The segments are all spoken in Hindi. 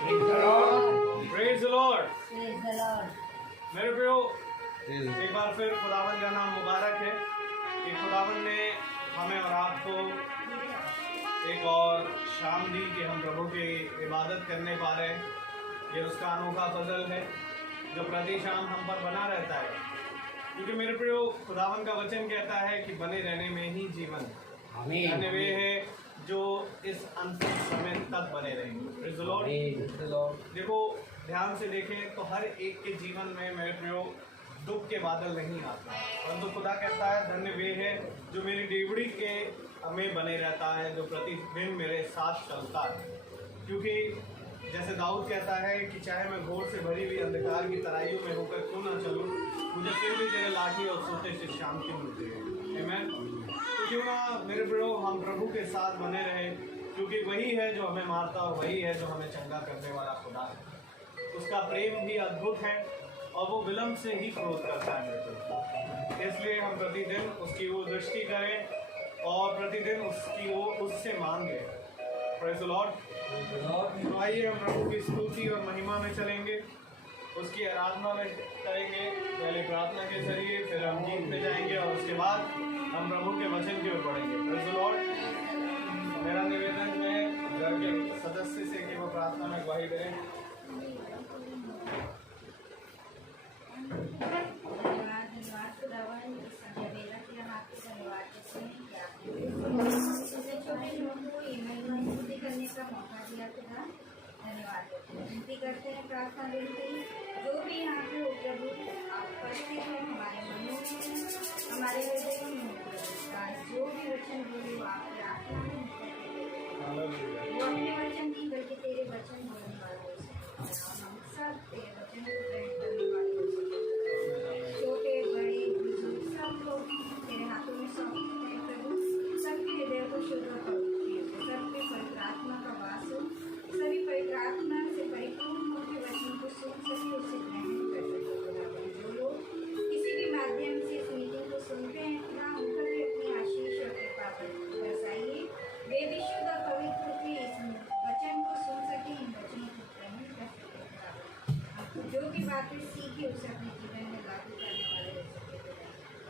Praise the Lord. Praise the Lord. मेरे प्रियो, एक बार फिर खुदावन का नाम मुबारक है कि खुदावन ने हमें और आपको एक और शाम दी कि हम प्रभु की इबादत करने पा रहे हैं। ये उसका अनोखा फजल है जो प्रति शाम हम पर बना रहता है, क्योंकि मेरे प्रियो खुदावन का वचन कहता है कि बने रहने में ही जीवन है। धन्य वे है जो इस अंतिम समय तक बने रहेंगे। Praise the Lord. देखो ध्यान से देखें तो हर एक के जीवन में मेरे प्रियो दुख के बादल नहीं आते, परंतु खुदा कहता है धन्य वे है जो मेरी डेवड़ी के में बने रहता है, जो प्रतिदिन मेरे साथ चलता है। क्योंकि जैसे दाऊद कहता है कि चाहे मैं घोर से भरी हुई अंधकार की तराइयों में होकर क्यों ना चलूं, मुझे फिर भी तेरे लाठी और सोते से शांति मिलती है। आमीन। तो क्यों ना मेरे प्रियो हम प्रभु के साथ बने रहे, क्योंकि वही है जो हमें मारता और वही है जो हमें चंगा करने वाला खुदा है। उसका प्रेम भी अद्भुत है और वो विलम्ब से ही क्रोध करता है मेरे प्रियो। इसलिए हम प्रतिदिन उसकी ओर दृष्टि करें और प्रतिदिन उसकी ओर उससे मांगे। Praise the Lord. तो आइए हम प्रभु की स्तुति और महिमा में चलेंगे, उसकी आराधना में करेंगे। पहले प्रार्थना के जरिए, फिर हम गीत में जाएंगे और उसके बाद हम प्रभु के वचन की ओर बढ़ेंगे। Praise the Lord. मेरा निवेदन है घर के सदस्य से कि वो प्रार्थना में गवाही दें। धन्यवाद खुदावन, इस संध्या बेला के लिए हम आपके धन्यवाद देते हैं कि आपने छोटे लोगों को ईमेल स्तुति करने का मौका दिया। खुदा धन्यवाद देते हैं, विनती करते हैं, प्रार्थना विनती जो भी यहाँ पे हो प्रभु आप उपस्थित हैं हमारे मनों में, हमारे हृदय में। जो भी वचन बोले वो आपकी आत्मा में, वो अपने वचन नहीं बल्कि तेरे वचन बोलने वाला हो सकता। हम सब तेरे वचन को ग्रहण करने वाले हो सकते, छोटे बड़े बुजुर्ग सब लोग तेरे हाथों में सौंपते हैं प्रभु। सबके हृदय को शुद्ध और पवित्र, सबके पवित्र आत्मा का वास हो, सभी पवित्र आत्मा से परिपूर्ण होकर वचन को सुन सके, उसे ग्रहण कर सके। जो लोग किसी भी माध्यम से इस मीटिंग को सुनते हैं खुदा, उन पर भी अपनी आशीष और कृपा बरसाइए। वे विशुद्ध और पवित्र होकर इस वचन को सुन सके, इन वचनों को ग्रहण कर सके। जो भी बातें सीखी उसे अपने जीवन में लागू करने वाले हो सके।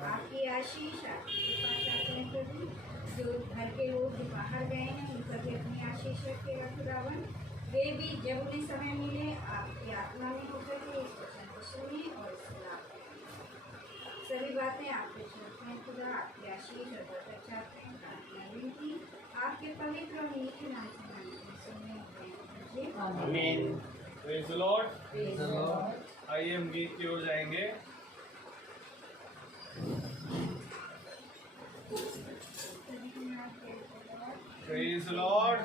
आपकी आशीष, आपकी कृपा चाहते हैं प्रभु। जो घर के लोग जो बाहर गए हैं उन पर भी अपनी आशीष रखेगा खुदावन। वे भी जब उन्हें समय मिले आपकी आत्मा में होकर के इस वचन को सुने और इसके लाभ करें। सभी बातें आपके छोड़ते हैं खुदा, आपकी आशीष और बरकत चाहते हैं। प्रार्थना विनती आपके पवित्र और मीठे नाम से मांगते हैं। आमीन। Praise the Lord. आइए हम गीत की ओर जाएंगे। Praise the Lord.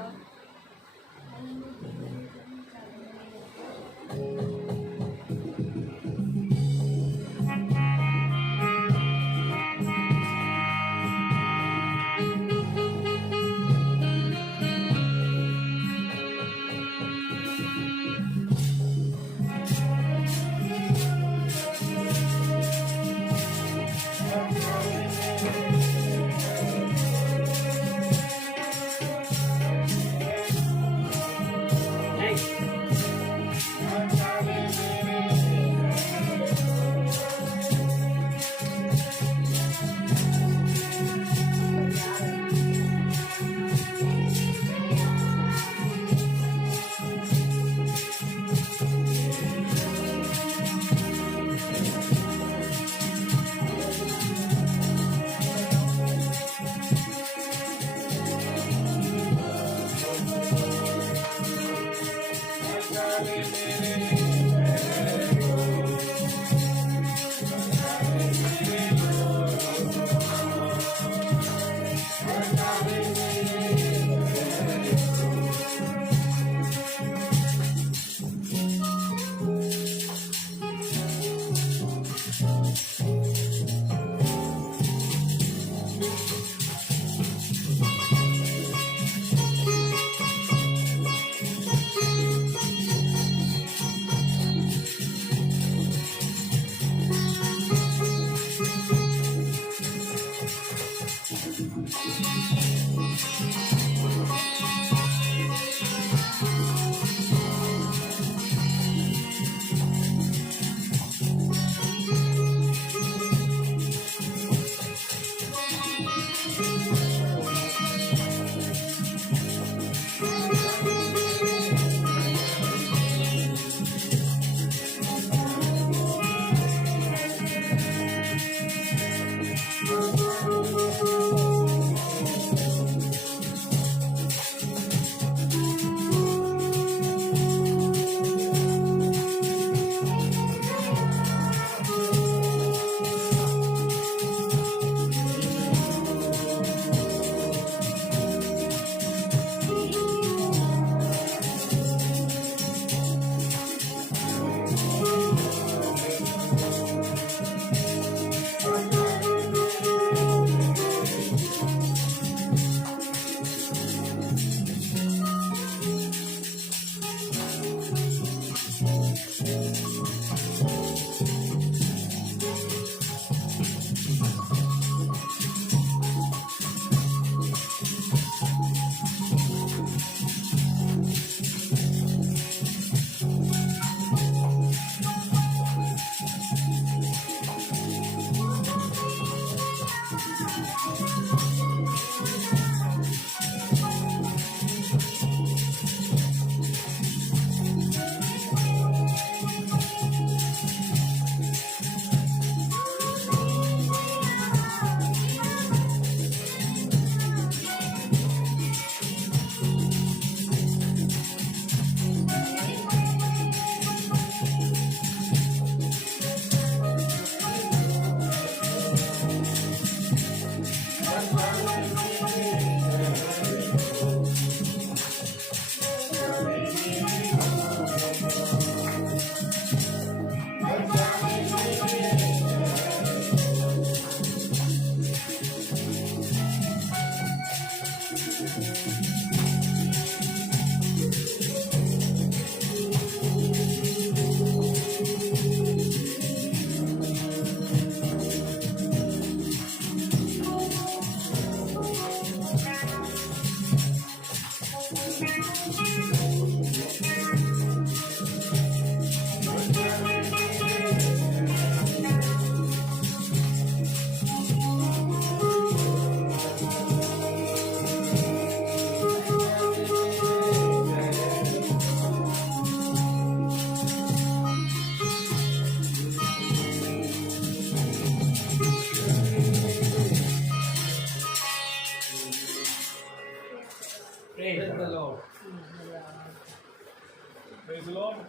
Praise the Lord.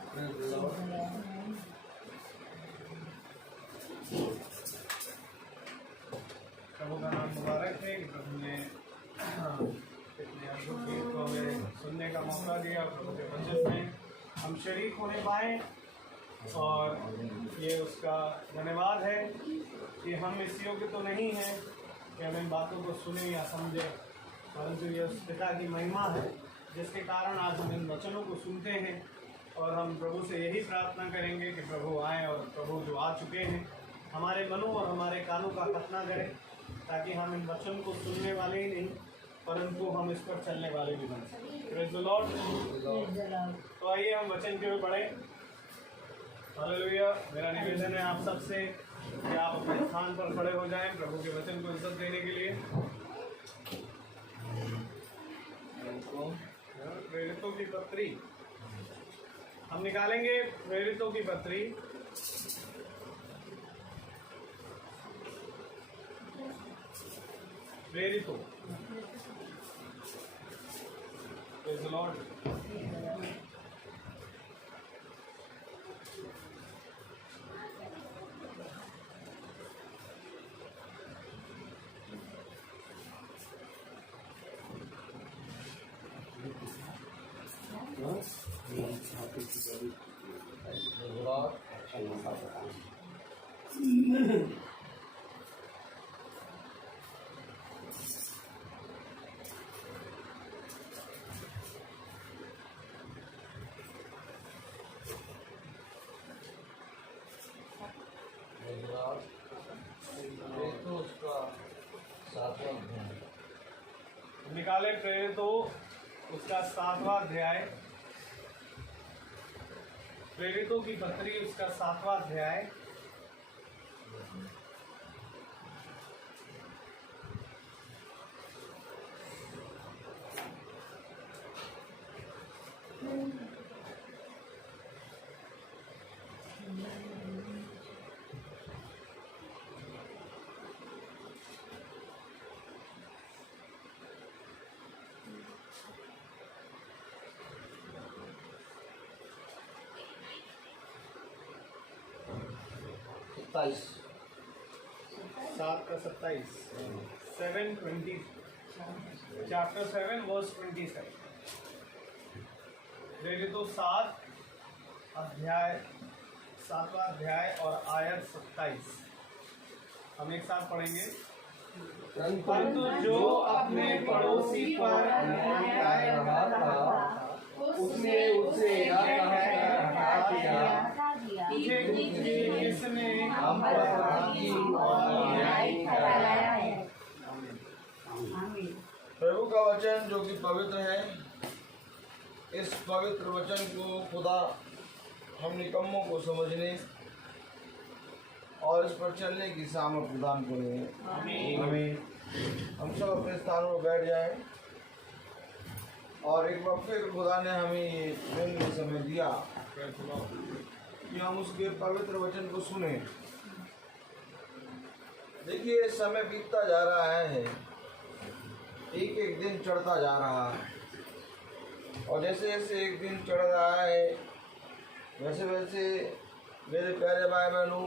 प्रभु का नाम मुबारक है कि प्रभु ने इतने अद्भुत गीत को हमें सुनने का मौका दिया। प्रभु के वचन में हम शरीक होने पाए और ये उसका धन्यवाद है कि हम इस योग्य तो नहीं हैं कि हम इन बातों को सुने या समझें, परंतु ये उस पिता की महिमा है जिसके कारण आज हम इन वचनों को सुनते हैं। और हम प्रभु से यही प्रार्थना करेंगे कि प्रभु आए और प्रभु जो आ चुके हैं हमारे मनों और हमारे कानों का खतना करें, ताकि हम इन वचन को सुनने वाले ही नहीं परंतु हम इस पर चलने वाले भी बन सकें। Praise the Lord. तो आइए हम वचन की ओर बढ़े। हालेलुया। मेरा निवेदन है आप सबसे कि आप अपने स्थान पर खड़े हो जाएं प्रभु के वचन को इज्जत देने के लिए। प्रेरितों की पत्री हम निकालेंगे। प्रेरितों की पत्री प्रेरितों। Praise the Lord. निकाले प्रेरितों उसका 7वां अध्याय। प्रेरितों की पत्री उसका 7वां अध्याय। सात का 27 7:20 चैप्टर 7 वर्स 27। प्रेरितों 7वां अध्याय और आयत 27 हम एक साथ पढ़ेंगे। परंतु जो अपने पड़ोसी पर न्याय करता उसने उसे तुझे किसने हम पर और न्याय कराया है। प्रभु का वचन जो कि पवित्र है, इस पवित्र वचन को खुदा हम निकम्मों को समझने और इस पर चलने की सामर्थ प्रदान करें। आमीन। हम सब अपने स्थानों पर बैठ जाएं और एक बार फिर खुदा ने हमें ये दिन समय दिया कि हम उसके पवित्र वचन को सुने। देखिए समय बीतता जा रहा है, एक एक दिन चढ़ता जा रहा है और जैसे जैसे एक दिन चढ़ रहा है वैसे वैसे मेरे प्यारे भाई बहनों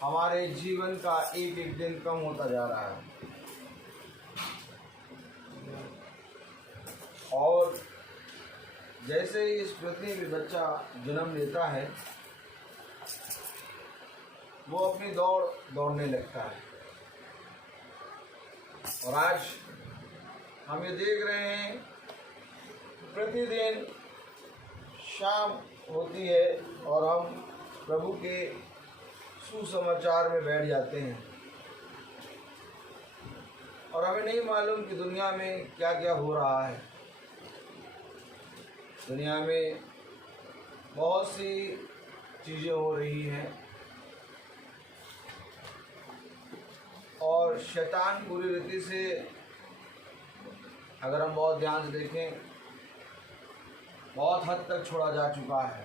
हमारे जीवन का एक एक दिन कम होता जा रहा है। और जैसे ही इस पृथ्वी में बच्चा जन्म लेता है वो अपनी दौड़ दौड़ने लगता है। और आज हम ये देख रहे हैं प्रतिदिन शाम होती है और हम प्रभु के सुसमाचार में बैठ जाते हैं और हमें नहीं मालूम कि दुनिया में क्या क्या हो रहा है। दुनिया में बहुत सी चीज़ें हो रही हैं और शैतान पूरी रीति से अगर हम बहुत ध्यान से देखें बहुत हद तक छोड़ा जा चुका है,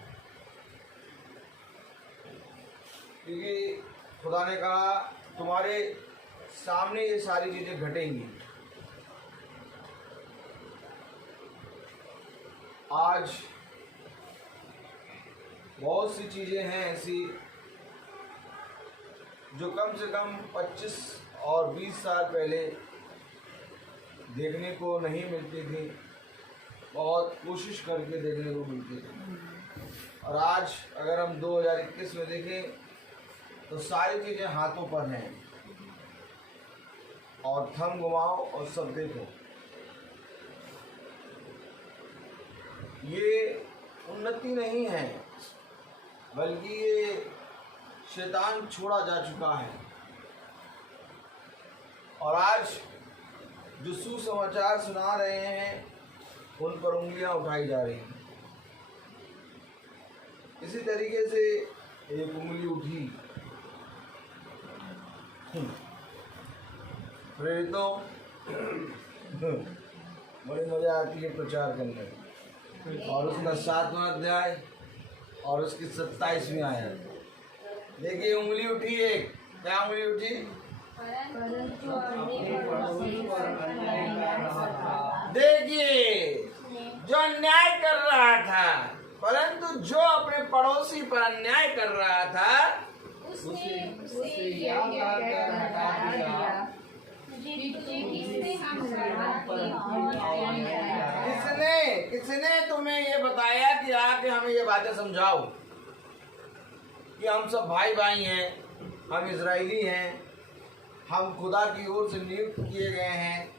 क्योंकि खुदा ने कहा तुम्हारे सामने ये सारी चीज़ें घटेंगी। आज बहुत सी चीज़ें हैं ऐसी जो कम से कम 25 और 20 साल पहले देखने को नहीं मिलती थी, बहुत कोशिश करके देखने को मिलती थी। और आज अगर हम 2021 में देखें तो सारी चीज़ें हाथों पर हैं, और थम घुमाओ और सब देखो। ये उन्नति नहीं है, बल्कि ये शैतान छोड़ा जा चुका है। और आज जो सुसमाचार सुना रहे हैं उन पर उंगलियां उठाई जा रही हैं। इसी तरीके से एक उंगली उठी प्रेरितों बड़ी मजा आती है प्रचार करने में। और उसका 7वां अध्याय और उसकी 27वीं आयत देखिए, उंगली उठी एक, क्या उंगली उठी? देखिए, जो अन्याय कर रहा था, परंतु जो अपने पड़ोसी पर अन्याय कर रहा था किसने तुम्हें ये बताया कि आके हमें ये बातें समझाओ कि हम सब भाई भाई हैं, हम इजरायली हैं, हम खुदा की ओर से नियुक्त किए गए हैं?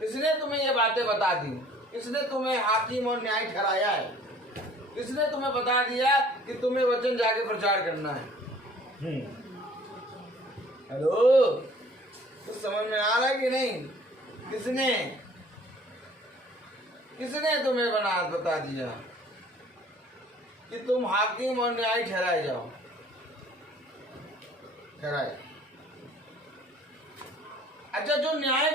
किसने तुम्हें ये बातें बता दी? किसने तुम्हें हाकिम और न्याय ठहराया है? किसने तुम्हें बता दिया कि तुम्हें वचन जाके प्रचार करना है? हेलो, कुछ समझ में आ रहा है कि नहीं? किसने तुम्हें बता दिया कि तुम हाकिम और न्याय ठहराए जाओ? ठहराए। अच्छा, जो अन्याय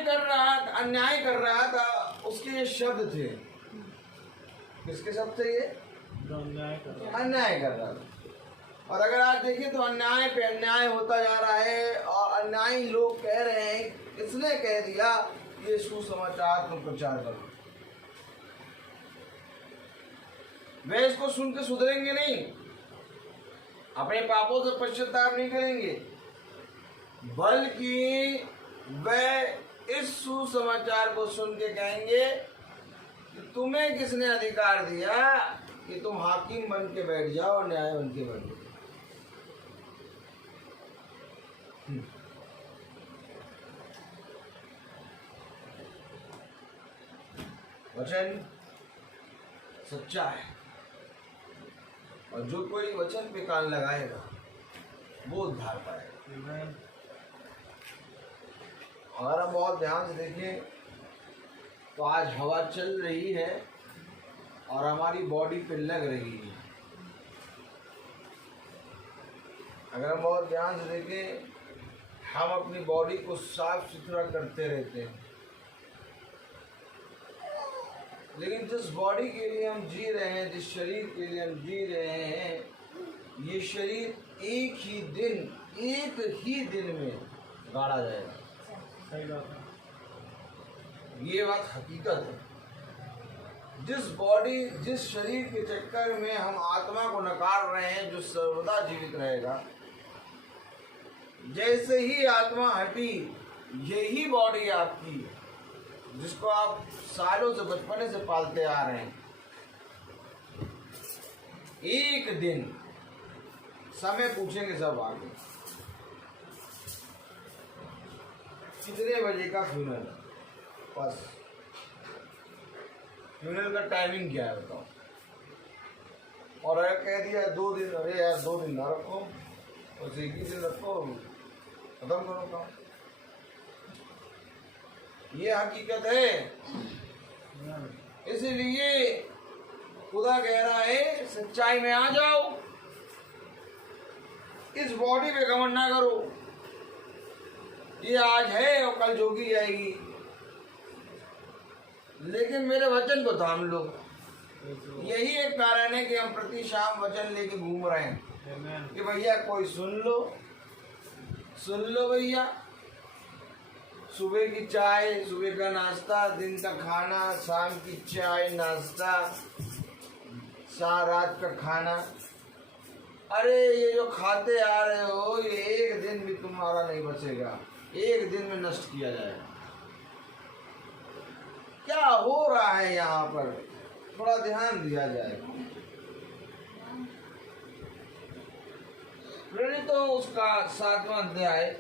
कर रहा था उसके ये शब्द थे। किसके शब्द थे ये? अन्याय कर रहा था। और अगर आप देखिए तो अन्याय पे अन्याय होता जा रहा है, और अन्यायी लोग कह रहे हैं, किसने कह दिया ये सुसमाचार तुम प्रचार करो? वे इसको सुन के सुधरेंगे नहीं, अपने पापों से पश्चाताप नहीं करेंगे, बल्कि वे इस सुसमाचार को सुन के कहेंगे कि तुम्हें किसने अधिकार दिया कि तुम हाकिम बन के बैठ जाओ और न्याय बन के बैठ जाओ? वचन सच्चा है, और जो कोई वचन पे कान लगाएगा वो उद्धार पाएगा। अगर हम बहुत ध्यान से देखें तो आज हवा चल रही है और हमारी बॉडी पे लग रही है। अगर हम बहुत ध्यान से देखें, हम अपनी बॉडी को साफ सुथरा करते रहते हैं, लेकिन जिस बॉडी के लिए हम जी रहे हैं, जिस शरीर के लिए हम जी रहे हैं, ये शरीर एक ही दिन में गाड़ा जाएगा। सही बात है। ये बात हकीकत है। जिस शरीर के चक्कर में हम आत्मा को नकार रहे हैं, जो सर्वदा जीवित रहेगा, जैसे ही आत्मा हटी, यही बॉडी आपकी, जिसको आप सालों से बचपने से पालते आ रहे हैं, एक दिन समय पूछेंगे सब आगे, कितने बजे का फ्यूनरल? बस फ्यूनरल का टाइमिंग क्या है बताओ? और अगर कह दिया 2 दिन, अरे यार 2 दिन ना रखो, बस एक ही दिन रखो, खत्म करो काम। ये हकीकत है। इसलिए खुदा कह रहा है, सच्चाई में आ जाओ, इस बॉडी पे घमंड ना करो। ये आज है और कल जोगी जाएगी, लेकिन मेरे वचन को थाम लो। यही एक कारण है कि हम प्रति शाम वचन लेके घूम रहे हैं कि भैया कोई सुन लो भैया। सुबह की चाय, सुबह का नाश्ता, दिन का खाना, शाम की चाय नाश्ता, रात का खाना, अरे ये जो खाते आ रहे हो ये एक दिन भी तुम्हारा नहीं बचेगा, एक दिन में नष्ट किया जाएगा। क्या हो रहा है यहाँ पर, थोड़ा ध्यान दिया जाए। प्रेरित तो उसका 7वां अध्याय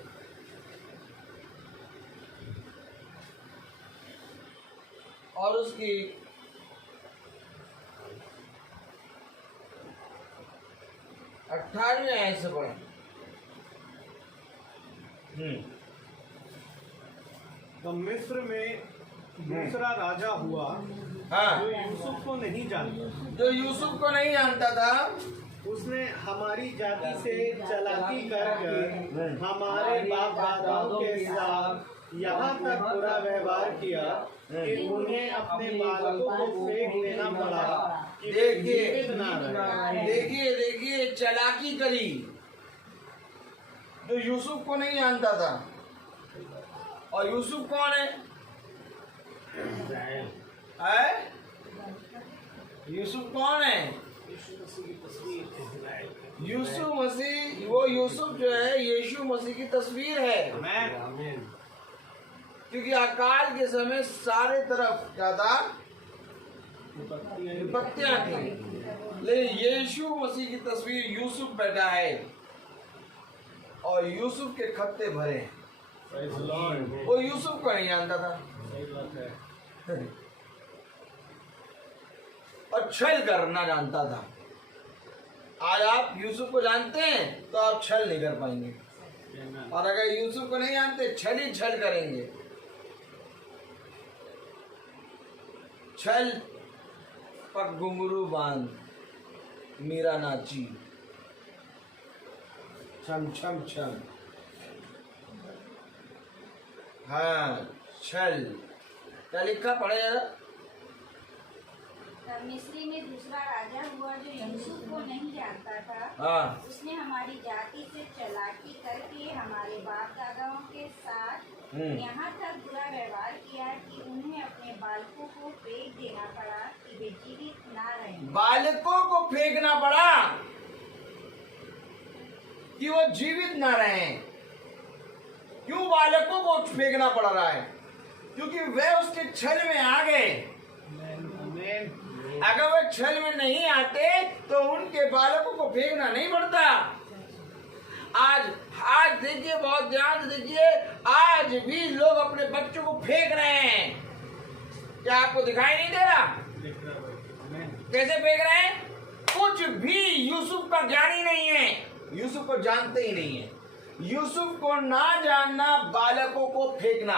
और उसकी 18वें आयत से पढ़ें। तो मिस्र में दूसरा राजा हुआ हाँ, जो यूसुफ को नहीं जानता, जो यूसुफ को नहीं जानता था, उसने हमारी जाति से चलाकी कर हमारे बाप दादाओं के साथ यहाँ तक बुरा व्यवहार किया कि उन्हें अपने बालकों को फेंक देना पड़ा कि वे जीवित ना रहे। देखिए चलाकी करी। जो यूसुफ को नहीं जानता था, और यूसुफ कौन है? यूसुफ कौन है? यूसुफ मसीह, वो यूसुफ जो है यीशु मसीह की तस्वीर है। क्योंकि अकाल के समय सारे तरफ क्या था? विपत्तियां थी, लेकिन यीशु मसीह की तस्वीर यूसुफ बैठा है और यूसुफ के खत्ते भरे। वो यूसुफ को नहीं जानता था और छल करना जानता था। आज आप यूसुफ को जानते हैं तो आप छल नहीं कर पाएंगे, और अगर यूसुफ को नहीं जानते छल ही छल करेंगे। छल पग घुंघरू बांध मीरा नाची, छम छम छम। हाँ, छल क्या लिखा पढ़े जरा। तब मिस्री में दूसरा राजा हुआ जो यूसुफ को नहीं जानता था। हाँ, उसने हमारी जाति से चलाकी करके हमारे बाप दादाओं के साथ यहाँ तक बुरा व्यवहार किया कि उन्हें अपने बालकों को फेंक देना पड़ा कि वे जीवित ना रहें। बालकों को फेंकना पड़ा कि वो जीवित ना रहें। क्यों बालकों को फेंकना पड़ रहा है? क्योंकि वे उसके छल में आ गए। अगर वे छल में नहीं आते तो उनके बालकों को फेंकना नहीं पड़ता। आज देखिए, बहुत ध्यान से देखिए, आज भी लोग अपने बच्चों को फेंक रहे हैं। क्या आपको दिखाई नहीं दे रहा? कैसे फेंक रहे हैं? कुछ भी यूसुफ का ज्ञानी नहीं है, यूसुफ को जानते ही नहीं है। यूसुफ को ना जानना, बालकों को फेंकना।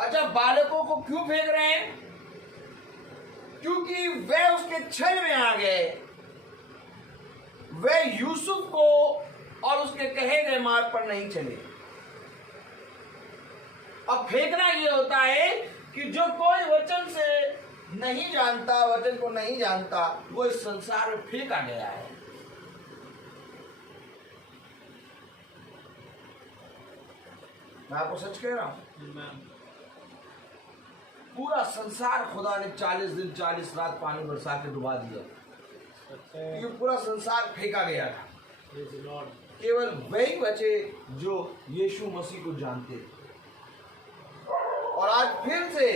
अच्छा, बालकों को क्यों फेंक रहे हैं? क्योंकि वे उसके छल में आ गए। वे यूसुफ को और उसके कहे गए मार्ग पर नहीं चले। अब फेंकना ये होता है कि जो कोई वचन से नहीं जानता, वचन को नहीं जानता, वो इस संसार में फेंका गया है। मैं आपको सच कह रहा हूं, पूरा संसार खुदा ने 40 दिन 40 रात पानी बरसा के डुबा दिया। ये पूरा संसार फेंका गया था। केवल वही बचे जो यीशु मसीह को जानते थे। और आज फिर से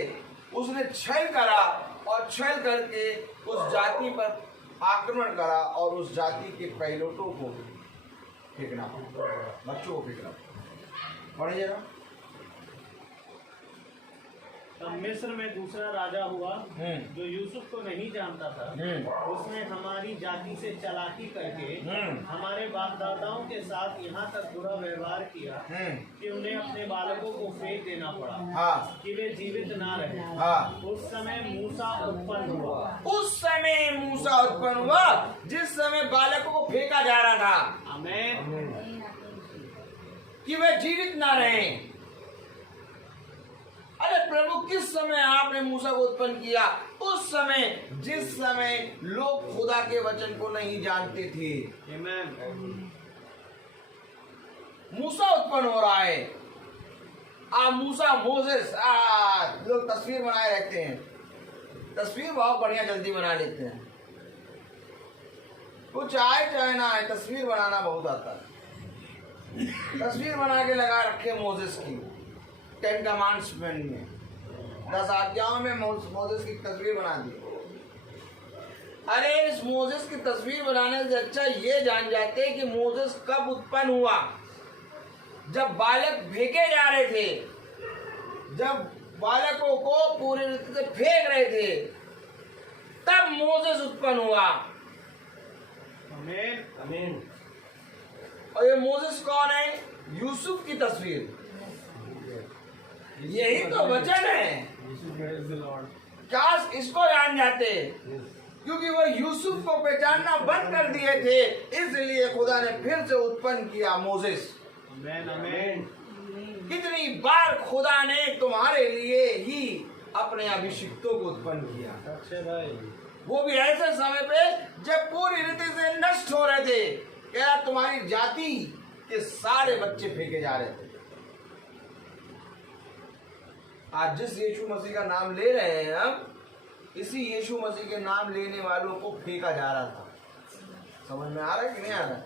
उसने छल करा और छल करके उस जाति पर आक्रमण करा और उस जाति के पैलोटों को फेंकना, बच्चों को फेंकना। पढ़े जरा। तब मिस्र में दूसरा राजा हुआ जो यूसुफ को नहीं जानता था। उसने हमारी जाति से चलाकी करके हमारे बाप दादाओं के साथ यहाँ तक बुरा व्यवहार किया कि उन्हें अपने बालकों को फेंक देना पड़ा। हाँ, कि वे जीवित ना रहे। हाँ, उस समय मूसा उत्पन्न हुआ। उस समय मूसा उत्पन्न हुआ जिस समय बालकों को फेंका जा रहा था। आमीन। कि वे जीवित ना रहें। अरे प्रभु, किस समय आपने मूसा को उत्पन्न किया? उस समय जिस समय लोग खुदा के वचन को नहीं जानते थे। मूसा उत्पन्न हो रहा है। मूसा, मोसेस, लोग तस्वीर बनाए रहते हैं। तस्वीर बहुत बढ़िया जल्दी बना लेते हैं। कुछ आए चाहे ना आए, तस्वीर बनाना बहुत आता है। तस्वीर बना के लगा रखे मोसेस की 10 कमांड्समेंट में, 10 आज्ञाओं में मोसेस की तस्वीर बना दी। अरे इस मोसेस की तस्वीर बनाने से अच्छा ये जान जाते कि मोसेस कब उत्पन्न हुआ। जब बालक फेंके जा रहे थे, जब बालकों को पूरी रीति से फेंक रहे थे, तब मोसेस उत्पन्न हुआ। आमीन आमीन। और ये मोसेस कौन है? यूसुफ की तस्वीर। यही तो वचन है। काश इसको जान जाते, क्योंकि वो यूसुफ को पहचानना बंद कर दिए थे, इसलिए खुदा ने फिर से उत्पन्न किया मोसेस। आमीन आमीन। कितनी बार खुदा ने तुम्हारे लिए ही अपने अभिषिक्तों को उत्पन्न किया, अच्छे भाई। वो भी ऐसे समय पे जब पूरी रीति से नष्ट हो रहे थे। क्या तुम्हारी जाति के सारे बच्चे फेंके जा रहे थे। आज जिस यीशु मसीह का नाम ले रहे हैं हम, इसी यीशु मसीह के नाम लेने वालों को फेंका जा रहा था। समझ में आ रहा है कि नहीं आ रहा?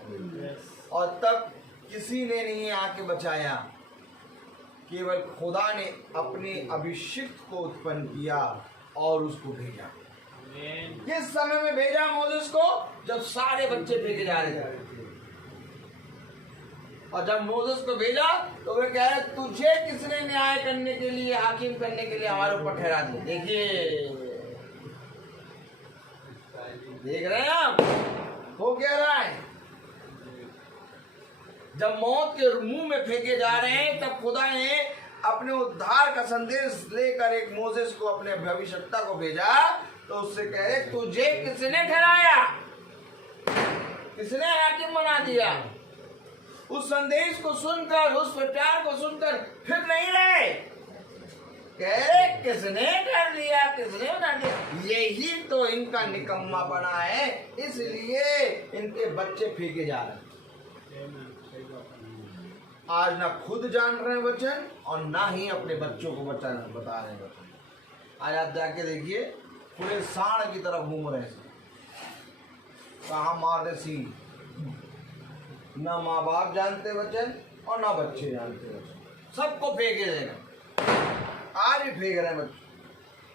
और तब किसी ने नहीं आके बचाया, केवल खुदा ने अपने अभिषिक्त को उत्पन्न किया और उसको भेजा। किस समय में भेजा मोसेस को? जब सारे बच्चे फेंके जा रहे थे। और जब मोसेस को भेजा तो वे कह रहे, तुझे किसने न्याय करने के लिए, हाकिम करने के लिए हमारे ऊपर ठहरा दिया। देखिए, देख रहे हैं आप हो क्या रहा है। जब मौत के मुंह में फेंके जा रहे हैं, तब खुदा ने अपने उद्धार का संदेश लेकर एक मोसेस को, अपने भविष्यवक्ता को भेजा। तो उससे कह रहे, तुझे किसने ठहराया, किसने हाकिम बना दिया। उस संदेश को सुनकर, उस प्रचार को सुनकर फिर नहीं रहे, कह रहे किसने कर दिया, किसने बना दिया। यही तो इनका निकम्मा बना है, इसलिए इनके बच्चे फेंके जा रहे हैं। आज ना खुद जान रहे हैं वचन, और ना ही अपने बच्चों को बता रहे हैं वचन। आज आप जाके देखिए, पूरे सांड की तरफ घूम रहे हैं, कहाँ मार रहे सीन। ना माँ बाप जानते वचन और ना बच्चे जानते वचन, सबको फेंके देना। आज भी फेंक रहे हैं बच्चे,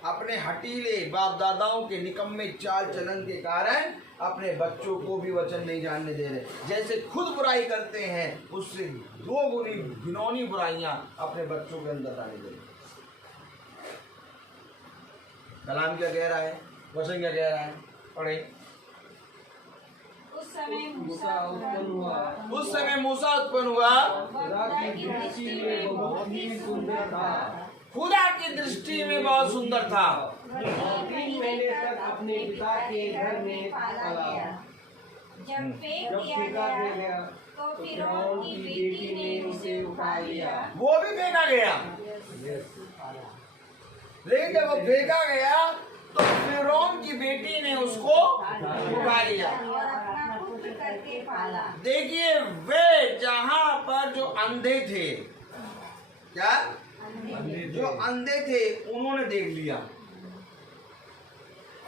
अपने हटीले बाप दादाओं के निकम्मे चाल चलन के कारण अपने बच्चों को भी वचन नहीं जानने दे रहे। जैसे खुद बुराई करते हैं, उससे 2 गुनी घिनौनी बुराइयां अपने बच्चों के अंदर आने दे रहे। कलाम क्या कह रहा है, वचन क्या कह रहा है, पढ़े। उस समय मूसा उत्पन्न हुआ। उस समय मूसा उत्पन्न हुआ, खुदा की दृष्टि में बहुत ही सुंदर था। खुदा की दृष्टि में बहुत सुंदर था। 3 महीने तक अपने पिता के घर में पाला गया। जब फेंक दिया गया तो फिरौन की बेटी ने उसे उठा लिया। वो भी फेंका गया, लेकिन जब वो फेंका गया तो फिरौन की बेटी ने उसको उठा लिया और अपना पुत्र करके पाला। देखिए, वे जहां पर जो अंधे थे, क्या जो अंधे थे, उन्होंने देख लिया।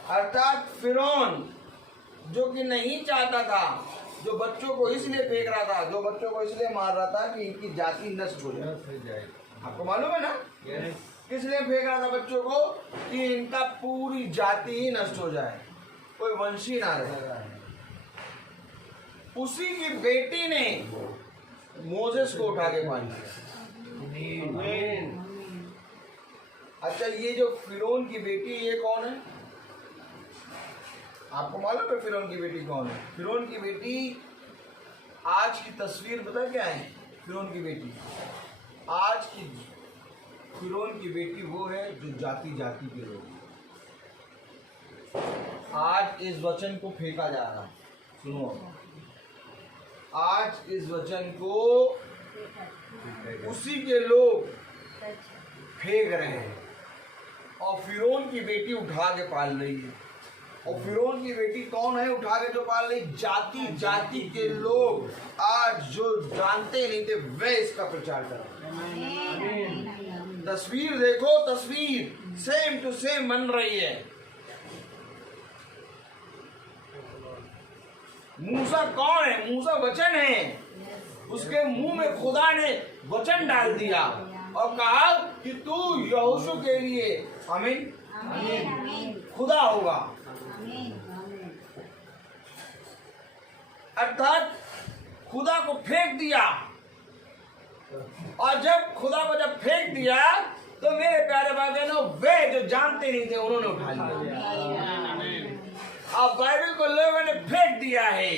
अर्थात फिरौन जो कि नहीं चाहता था, जो बच्चों को इसलिए फेंक रहा था, जो बच्चों को इसलिए मार रहा था कि इनकी जाति नष्ट हो जाए। आपको मालूम है ना, किस लिए फेंक रहा था बच्चों को? कि इनका पूरी जाति ही नष्ट हो जाए, कोई वंशी ना रहे। उसी की बेटी ने मोसेस को उठा के पाल लिया। अच्छा, ये जो फिरौन की बेटी, ये कौन है? आपको मालूम है फिरौन की बेटी कौन है? फिरौन की बेटी आज की तस्वीर पता क्या है? फिरौन की बेटी आज की फिरौन की बेटी वो है जो जाति जाति के लोग। आज इस वचन को फेंका जा रहा है। सुनो, आज इस वचन को उसी के लोग फेंक रहे हैं, और फिरौन की बेटी उठा के पाल रही है। और फिरौन की बेटी कौन है उठा के जो पाल रही? जाति जाति के लोग आज जो जानते नहीं थे, वे इसका प्रचार कर रहे हैं। तस्वीर देखो, तस्वीर सेम टू सेम बन रही है। मूसा कौन है? मूसा वचन है। उसके मुंह में खुदा ने वचन डाल दिया और कहा कि तू यहोशू के लिए आमीन आमीन आमीन खुदा होगा। आमीन अर्थात खुदा को फेंक दिया, और जब खुदा को जब फेंक दिया तो मेरे प्यारे भाई बहनों, वे जो जानते नहीं थे उन्होंने उठा लिया। अब बाइबल को लोगों ने फेंक दिया है,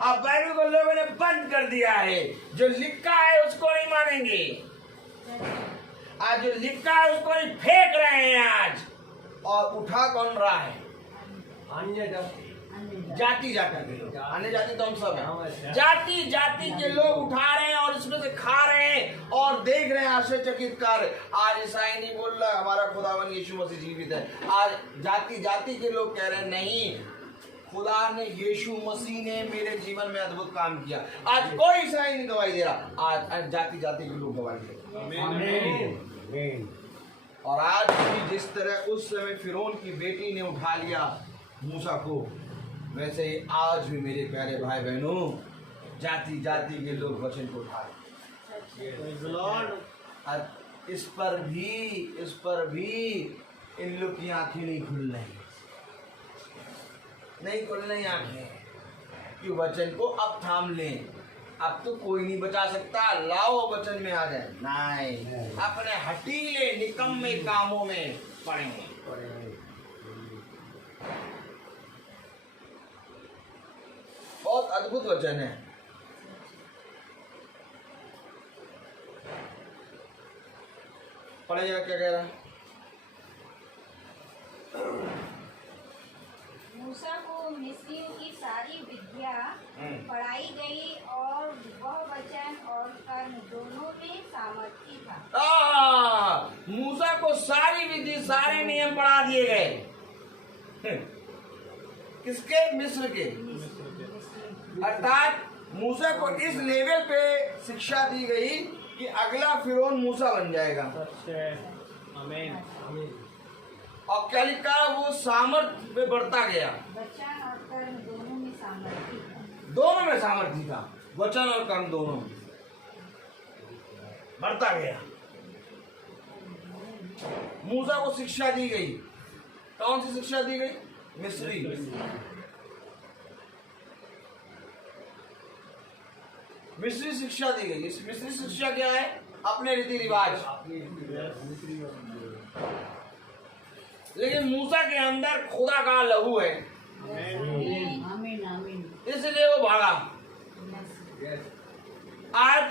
अब बाइबल को लोगों ने बंद कर दिया है। जो लिखा है उसको नहीं मानेंगे, आज जो लिखा है उसको नहीं, फेंक रहे हैं आज। और उठा कौन रहा है? जाति जाति के लोग, अन्य जाति तो हम सब हैं। जाति जाति के लोग उठा रहे हैं और इसमें से खा रहे हैं और देख रहे हैं आश्चर्यचकित कार्य। आज ईसाई नहीं बोल रहा हमारा खुदावन यीशु मसीह जीवित है, आज जाति जाति के लोग कह रहे हैं नहीं, खुदा ने यीशु मसीह ने मेरे जीवन में अद्भुत काम किया। आज कोई ईसाई नहीं गवाही दे रहा, आज जाति जाति के लोग गवाही दे रहे। और आज भी जिस तरह उस समय फिरौन की बेटी ने उठा लिया मूसा को, वैसे ही आज भी मेरे प्यारे भाई बहनों, जाति जाति के लोग वचन को उठा रहे। इस पर भी इन लोग की आंखें नहीं खुल रही आंखें कि वचन को अब थाम लें। अब तो कोई नहीं बचा सकता, लाओ वचन में आ जाए। नहीं, अपने हटीले निकम्मे कामों में पड़ेंगे। बहुत अद्भुत वचन है। पढ़ेगा क्या कह रहा है? मूसा को मिस्रियों की सारी विद्या पढ़ाई गई और वह वचन और कर्म दोनों में सामर्थी था। मूसा को सारी विधि सारे नियम पढ़ा दिए गए। किसके? मिस्र के। अर्थात मूसा को इस लेवल पे शिक्षा दी गई कि अगला फिरौन मूसा बन जाएगा। आमीन। और क्या लिखा? वो सामर्थ्य में बढ़ता गया। वचन और कर्म दोनों में सामर्थी था। दोनों में सामर्थ्य था, वचन और कर्म दोनों में बढ़ता गया। मूसा को शिक्षा दी गई। कौन सी शिक्षा दी गई? मिस्री। मिस्री शिक्षा दी गई। इस मिस्री शिक्षा क्या है? अपने रीति रिवाज। लेकिन मूसा के अंदर खुदा का लहू है, आमीन आमीन। इसलिए वो भागा। आज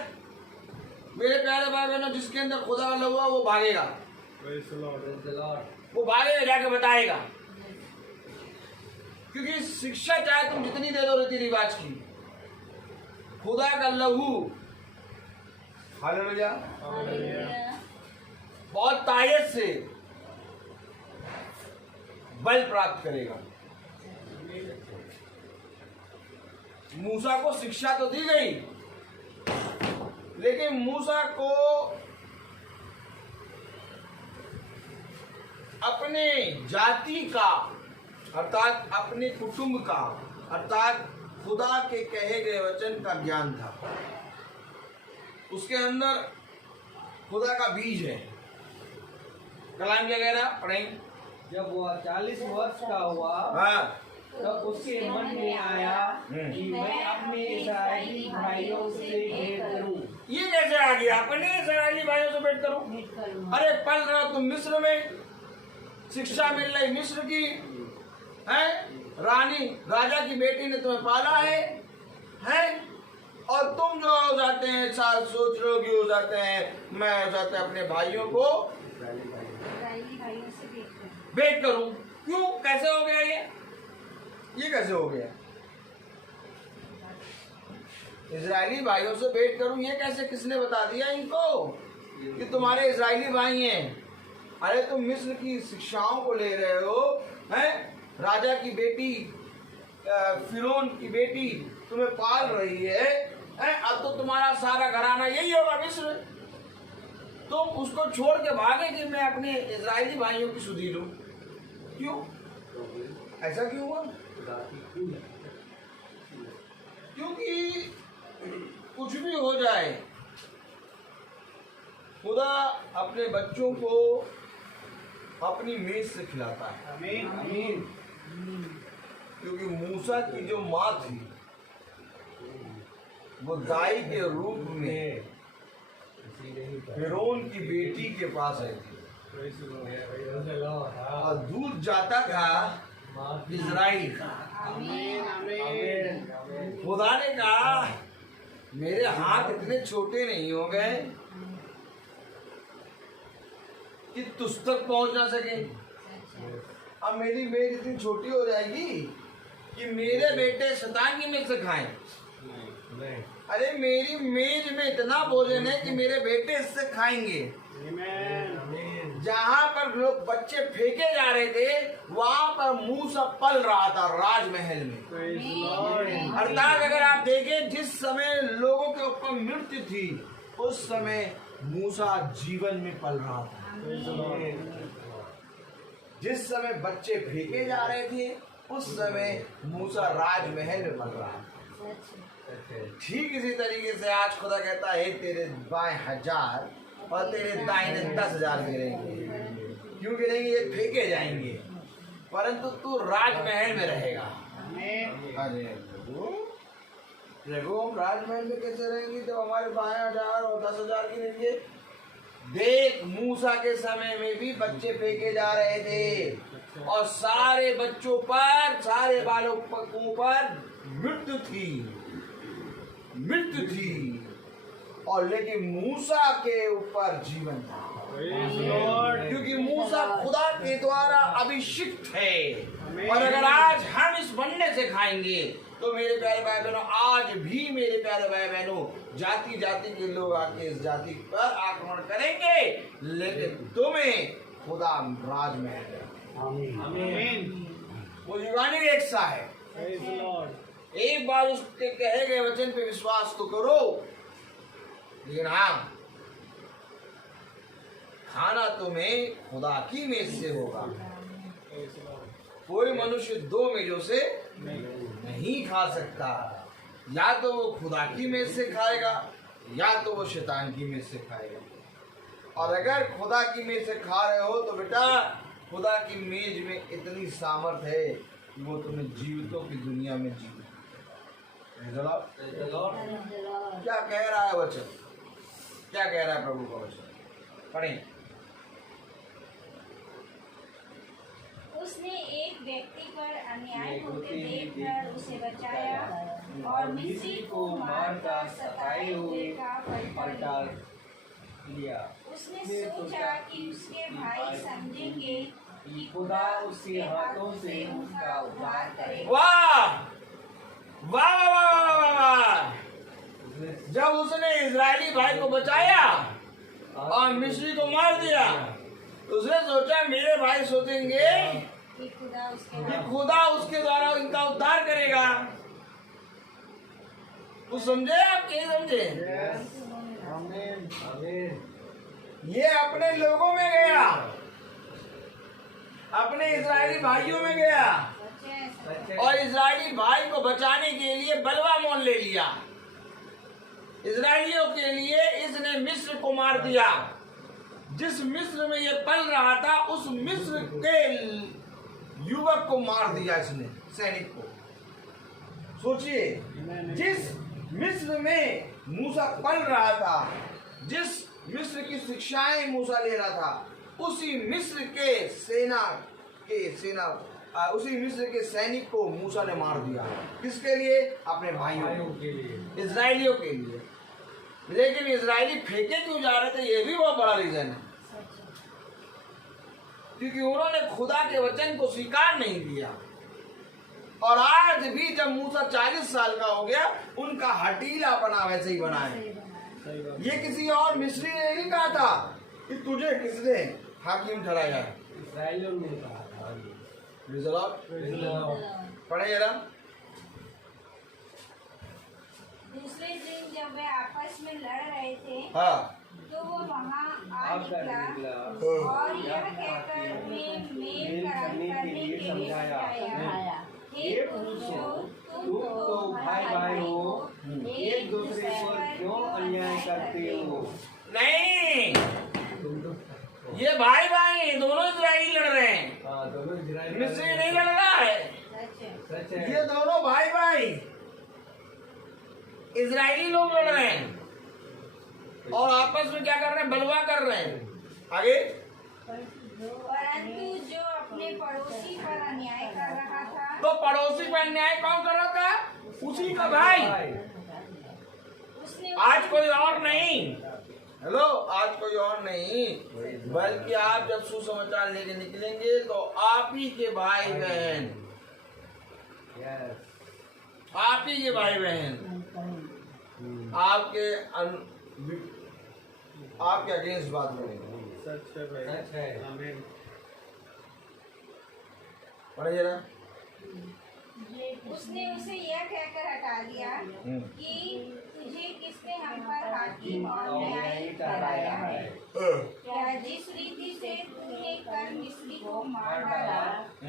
मेरे प्यारे भाई बहनों, जिसके अंदर खुदा का लहू है वो भागेगा, वो भागेगा, जाके बताएगा। क्योंकि शिक्षा चाहे तुम जितनी दे दो रीति रिवाज की, खुदा का लहू हालेलुया बहुत तायत से बल प्राप्त करेगा। मूसा को शिक्षा तो दी गई, लेकिन मूसा को अपने जाति का, अर्थात अपने कुटुंब का, अर्थात खुदा के कहे गए वचन का ज्ञान था। उसके अंदर खुदा का बीज है। कलाम क्या कह रहा? पढ़ेंगे। जब वह 40 वर्ष का हुआ, हाँ, तब उसके मन में आया कि मैं अपने इस्राएली भाइयों से भेंट करूं। ये कैसे आ गया? अपने इस्राएली भाइयों से भेंट करूं? अरे पल रहा तुम मिस्र में, शिक्षा मिल रही मिस्र की है, रानी राजा की बेटी ने तुम्हें पाला है, और तुम जो हो जाते हैं साल सोच रहे हो कि हो जाते हैं, मैं हो जाते अपने भाइयों को इस्राएली भाइयों से भेंट करूं। क्यों? कैसे हो गया ये कैसे हो गया? इजरायली भाइयों से भेंट करूं, ये कैसे? किसने बता दिया इनको कि तुम्हारे इजरायली भाई हैं? अरे तुम मिस्र की शिक्षाओं को ले रहे हो, हैं? राजा की बेटी, फिरौन की बेटी तुम्हें पाल रही है, अब तो तुम्हारा सारा घराना यही होगा मिस्र। तुम उसको छोड़ के भागे कि मैं अपने इजरायली भाइयों की सुधी लूं। क्यों? ऐसा क्यों हुआ? क्योंकि कुछ भी हो जाए, खुदा अपने बच्चों को अपनी मेज से खिलाता है। आमीन आमीन। क्योंकि मूसा की जो माँ थी वो दाई के रूप में फिरौन की बेटी के पास आई थी और दूध जाता था इजराइल का। आमीन आमीन। खुदा ने कहा मेरे हाथ इतने छोटे नहीं हो गए कि तुझ तक पहुंच ना सके। अब मेरी मेज इतनी छोटी हो जाएगी कि मेरे बेटे शैतान की मेज से खाएं। अरे मेरी मेज में इतना भोजन है कि मेरे बेटे इससे खाएंगे। आमीन। जहाँ पर लोग बच्चे फेंके जा रहे थे वहाँ पर मूसा पल रहा था राजमहल में। Praise the Lord. अर्थात अगर आप देखें जिस समय लोगों के ऊपर मृत्यु थी उस समय मूसा जीवन में पल रहा था। Praise the Lord. जिस समय बच्चे फेंके जा रहे थे उस समय मूसा राजमहल में पल रहा था। ठीक इसी तरीके से आज खुदा कहता है तेरे बाएं 1000 और तेरे दाहिने 10,000 गिरेंगे। क्यों गिरेंगे? ये फेंके जाएंगे, परंतु तू राजमहल में रहेगा। अरे प्रभु हम राजमहल में कैसे रहेंगे जब हमारे बाएं 1000 और 10,000 गिरेंगे? देख मूसा के समय में भी बच्चे फेंके जा रहे थे और सारे बच्चों पर, सारे बालकों पर मृत्यु थी और लेकिन मूसा के ऊपर जीवन था। Praise the Lord. क्योंकि मूसा खुदा के द्वारा अभिषिक्त है। आमीन। और अगर आज हम इस बनने से खाएंगे तो मेरे प्यारे भाई बहनों, आज भी मेरे प्यारे भाई बहनों जाति जाति के लोग आके इस जाति पर आक्रमण करेंगे, लेकिन तुम्हें खुदा राजमहल में। आमीन। वो युगानी रेखा है। Praise the Lord. एक बार उसके कहे गए वचन पे विश्वास तो करो, लेकिन हाँ खाना तुम्हें खुदा की मेज से होगा। Praise the Lord. कोई मनुष्य 2 मेजों से नहीं खा सकता। या तो वो खुदा की मेज से खाएगा या तो वो शैतान की मेज से खाएगा। और अगर खुदा की मेज से खा रहे हो तो बेटा खुदा की मेज में इतनी सामर्थ है कि वो तुम्हें जीवितों की दुनिया में जीवित। क्या कह रहा है वचन? क्या कह रहा है प्रभु का वचन? पढ़ें। उसने एक व्यक्ति पर अन्याय होते देखकर उसे बचाया और मिस्री को मारकर सताए हुए का पलटा लिया। उसने सोचा कि उसके भाई समझेंगे कि खुदा उसके हाथों से उनका उद्धार करेगा। वाह वाह वाह वाह वाह! जब उसने इजरायली भाई को बचाया और मिस्री को मार दिया, उसने सोचा मेरे भाई सोचेंगे कि खुदा उसके द्वारा इनका उद्धार करेगा। तो समझे आप? क्या समझे? आमीन आमीन। ये अपने लोगों में गया, अपने इजरायली भाइयों में गया और इजरायली भाई को बचाने के लिए बलवा मोल ले लिया। इजरायलियों के लिए इसने मिस्र को मार दिया। जिस मिस्र में ये पल रहा था उस मिस्र के युवक को मार दिया इसने, सैनिक को। सोचिए, जिस मिस्र में मूसा पल रहा था, जिस मिस्र की शिक्षाएं मूसा ले रहा था, उसी मिस्र के उसी मिस्र के सैनिक को मूसा ने मार दिया। किसके लिए? अपने भाइयों के लिए, इजरायलियों के लिए। लेकिन इजरायली फेंके क्यों जा रहे थे, ये भी बहुत बड़ा रीजन है। क्योंकि उन्होंने खुदा के वचन को स्वीकार नहीं किया। और आज भी जब मूसा 40 साल का हो गया, उनका हटीला बना वैसे ही बना है। ये किसी और मिस्री ने नहीं कहा था कि तुझे किसने हाकिम ठहराया। इस्राएलियों ने कहा था। पढ़े जरा। दूसरे दिन जब वे आपस में लड़ रहे थे हाँ तो वो वहाँ आ निकला हाँ। और यह कहकर उन्हें मेल करने के लिए समझाया हे पुरुषों, तुम तो भाई भाई हो, एक दूसरे पर क्यों अन्याय करते हो? नहीं, ये भाई भाई दोनों इजरायली लड़ रहे हैं, हाँ, दोनों इजराइल मिस्री नहीं लड़ रहा है। सच है। ये दोनों भाई भाई इजरायली लोग लड़ रहे हैं और आपस में क्या कर रहे हैं, बलवा कर रहे हैं। आगे परंतु जो अपने पड़ोसी पर अन्याय कर रहा था, तो पड़ोसी पर अन्याय कौन कर रहा था? उसी का भाई। उसने आज कोई और नहीं, हेलो, आज कोई और नहीं, बल्कि आप जब सुसमाचार लेके निकलेंगे तो आप ही के भाई बहन, आप ही के भाई बहन आपके आपके अगेंस्ट बात करेंगे। सच है भाई, सच है। आमीन। पढ़े जरा। उसने उसे यह कहकर हटा दिया कि तुझे किसने हम पर हाकिम और न्यायी ठहराया है? क्या जिस रीति से तूने कर मिस्री को मार डाला,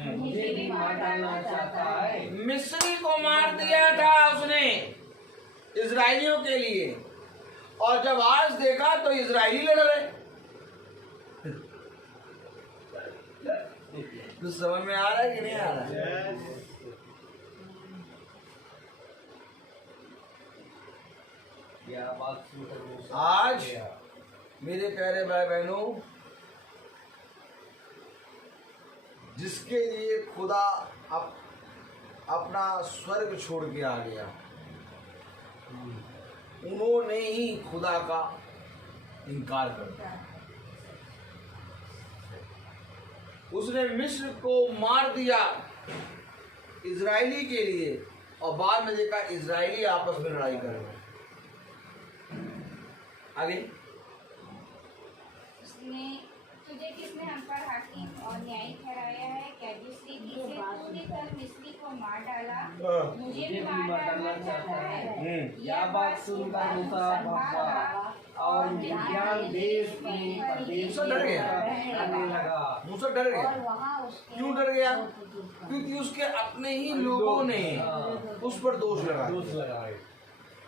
मुझे भी मार डालना चाहता है? मिस्री को मार दिया था उसने इजरायलियों के लिए, और जब आज देखा तो इजरायली लड़ रहे। तो समझ में आ रहा है कि नहीं आ रहा है? क्या बात सुनकर आज मेरे प्यारे भाई बहनों, जिसके लिए खुदा अपना स्वर्ग छोड़ के आ गया, उन्होंने ही खुदा का इनकार कर दिया। उसने मिस्र को मार दिया इजरायली के लिए, और बाद में देखा इजरायली आपस में लड़ाई कर रहे हैं। आगे उसने तुझे किसने हम पर हाकिम और न्यायी ठहराया है? क्या जिस रीति से तूने कल मिस्री को मार डाला, मुझे भी मार डालना चाहता है? यह बात सुनकर मूसा भड़का और मिद्यान देश में प्रदेश मूसा डर गया। करने लगा। मूसा डर गया। क्यों डर गया? क्योंकि उसके अपने ही लोगों ने उस पर दोष लगाया।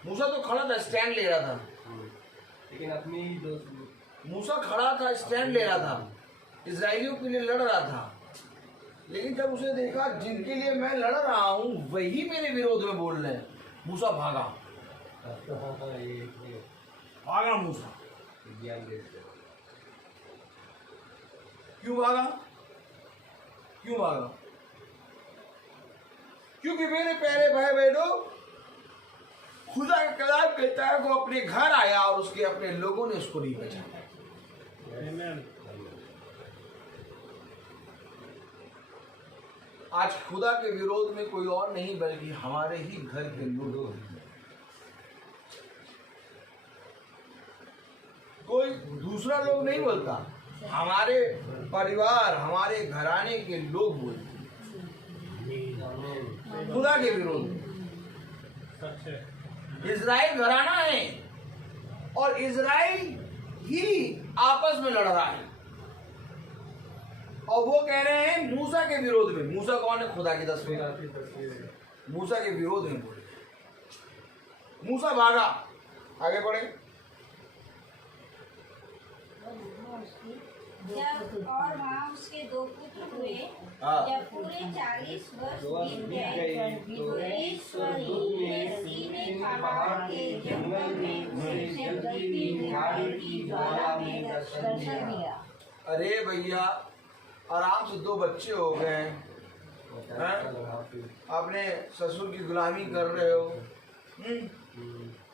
मूसा तो खड़ा था, स्टैंड ले रहा था, लेकिन अपनी ही दोस्त मूसा खड़ा था, स्टैंड ले रहा था, इजरायलियों के लिए लड़ रहा था। लेकिन जब उसे देखा जिनके लिए मैं लड़ रहा हूँ वही मेरे विरोध में बोल रहे हैं, मूसा भागा। भागा मूसा। ज्ञान देश क्यों भागा? क्यों भागा? क्योंकि मेरे प्यारे भाई बहनों, खुदा का कलाम कहता है वो अपने घर आया और उसके अपने लोगों ने उसको नहीं पहचाना। आज खुदा के विरोध में कोई और नहीं बल्कि हमारे ही घर के लोग। कोई दूसरा लोग नहीं बोलता, हमारे परिवार, हमारे घराने के लोग बोलते खुदा के विरोध में। इजराइल घराना है और इजराइल ही आपस में लड़ रहा है, और वो कह रहे हैं मूसा के विरोध में। मूसा कौन है? खुदा की तस्वीर। मूसा के विरोध में बोले। मूसा भागा। आगे बढ़े। जब और वहाँ उसके 2 पुत्र हुए, हाँ। जब पूरे 40 वर्ष बीत गए तो ईश्वरी ने पहाड़ के जंगल में उसे जलती झाड़ी की ज्वाला में दर्शन दिया। अरे भैया, आराम से 2 बच्चे हो गए हैं, अपने ससुर की गुलामी कर रहे हो,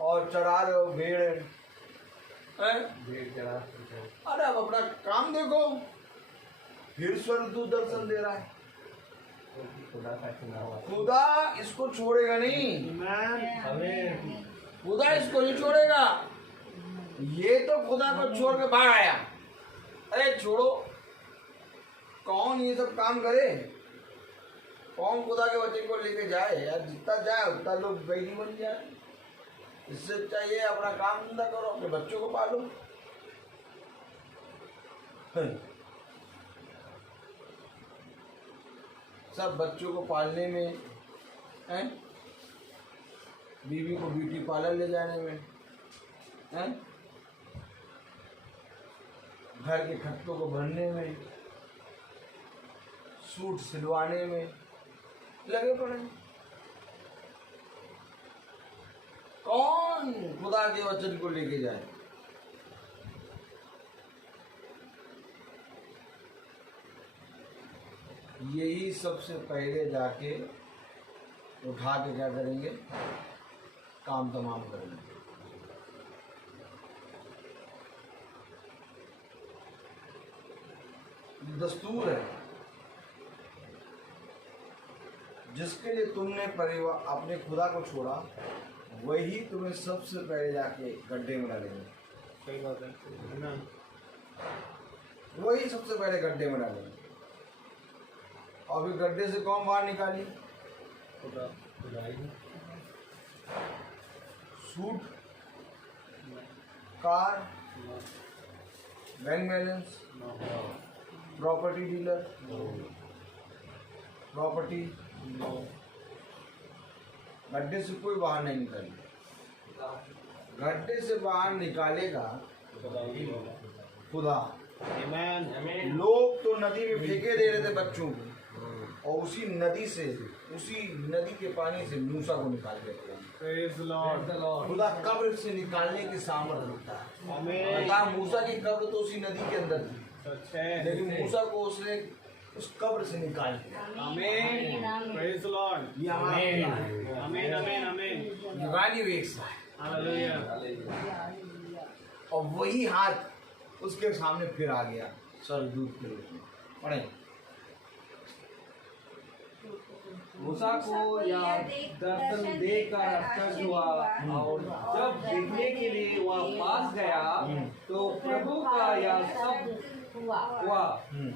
और चरा रहे हो भेड़ हैं? अरे अब अपना काम देखो। फिर स्वर्गदूत दर्शन दे रहा है। खुदा इसको छोड़ेगा नहीं, खुदा इसको नहीं छोड़ेगा। ये तो खुदा को छोड़ के भाग आया। अरे छोड़ो, कौन ये सब काम करे? कौन खुदा के वचन को लेके जाए? यार जितना जाए उतना लोग बैरी बन जाए। इससे चाहिए अपना काम धंधा करो, अपने बच्चों को पालो। सब बच्चों को पालने में हैं? बीवी को ब्यूटी पार्लर ले जाने में, हैं? घर के खर्चों को भरने में, सूट सिलवाने में लगे पड़े। कौन खुदा के वचन को लेके जाए? यही सबसे पहले जाके उठा के क्या करेंगे? काम तमाम करेंगे। दस्तूर है, जिसके लिए तुमने परिवार अपने खुदा को छोड़ा, वही तुम्हें सबसे पहले जाके गड्ढे में डालेंगे। सही बात है ना? वही सबसे पहले गड्ढे में डालेंगे। और फिर गड्ढे से कौन बाहर निकाली? खुदा खुदाई suit, car, bank balance, property dealer, property. गड्ढे से कोई बाहर नहीं निकालेगा। गड्ढे से बाहर निकालेगा खुदा। आमीन। लोग तो नदी में फेंके दे रहे थे बच्चों को, और उसी नदी से, उसी नदी के पानी से मूसा को निकाल देते हैं। Praise Lord. खुदा कब्र से निकालने की सामर्थ रखता है। आमीन। बता, मूसा की कब्र तो उसी नदी के अंदर थी, सच है। लेकिन मूसा को उसने उस कब्र से निकाल दिया। आमीन। Praise Lord. ये हमारा खुदा है। आमीन आमीन आमीन। युगानी वेक्स है। हालेलुया। और वही हाथ उसके सामने फिर आ गया स्वर्गदूत के रूप में। पढ़े। मूसा को यह दर्शन देकर आश्चर्य हुआ, और जब देखने के लिए वह पास गया तो प्रभु का यह शब्द हुआ,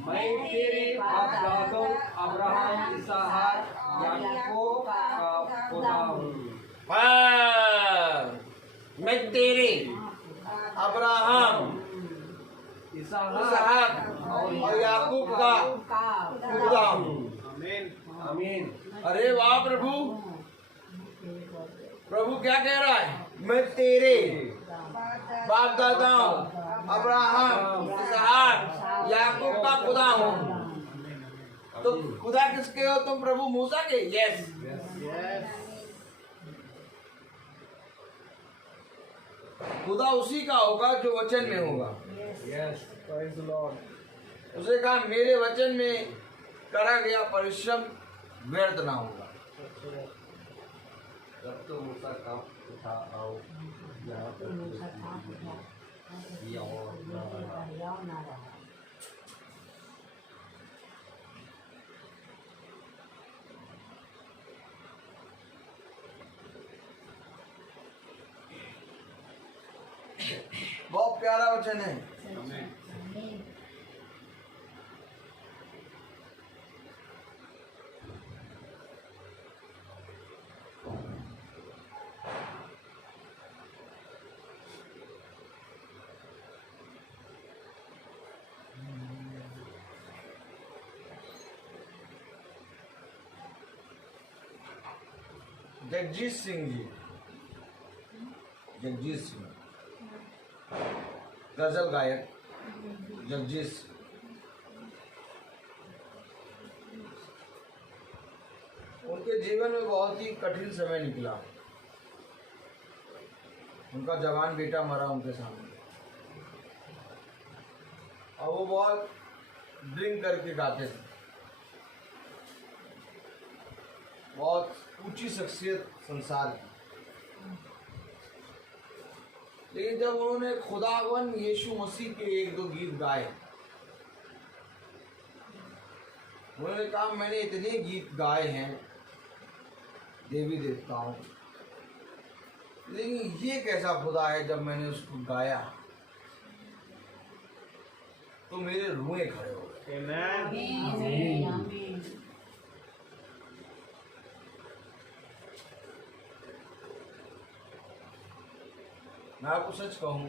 मैं तेरे बाप दादों अब्राहम, इसहाक, याकूब का खुदा हूँ। मैं तेरे अब्राहम, इसहाक और याकूब का खुदा हूँ। आमीन। आमीन। अरे वाह प्रभु! प्रभु क्या कह रहा है? मैं तेरे बाप दादाओं अब्राहम, इसहाक, याकूब का खुदा हूँ। तो खुदा किसके हो तुम? प्रभु मूसा के। यस। खुदा उसी का होगा जो वचन में होगा। यस। Praise Lord. उसे कहा मेरे वचन में करा गया परिश्रम व्यर्थ ना होगा। जब तो मूसा का उठा आओ यहाँ पर बहुत प्यारा वचन है। आमीन। जगजीत सिंह जी, जगजीत सिंह गजल गायक जगजीत सिंह, उनके जीवन में बहुत ही कठिन समय निकला। उनका जवान बेटा मरा उनके सामने, और वो बहुत ड्रिंक करके गाते थे। बहुत ऊंची शख्सियत संसार की, लेकिन जब उन्होंने खुदावन यीशु मसीह के एक दो गीत गाए, उन्होंने कहा मैंने इतने गीत गाए हैं देवी देवताओं, लेकिन ये कैसा खुदा है, जब मैंने उसको गाया तो मेरे रुएं खड़े हो गए। आमीन। मैं आपको सच कहूं,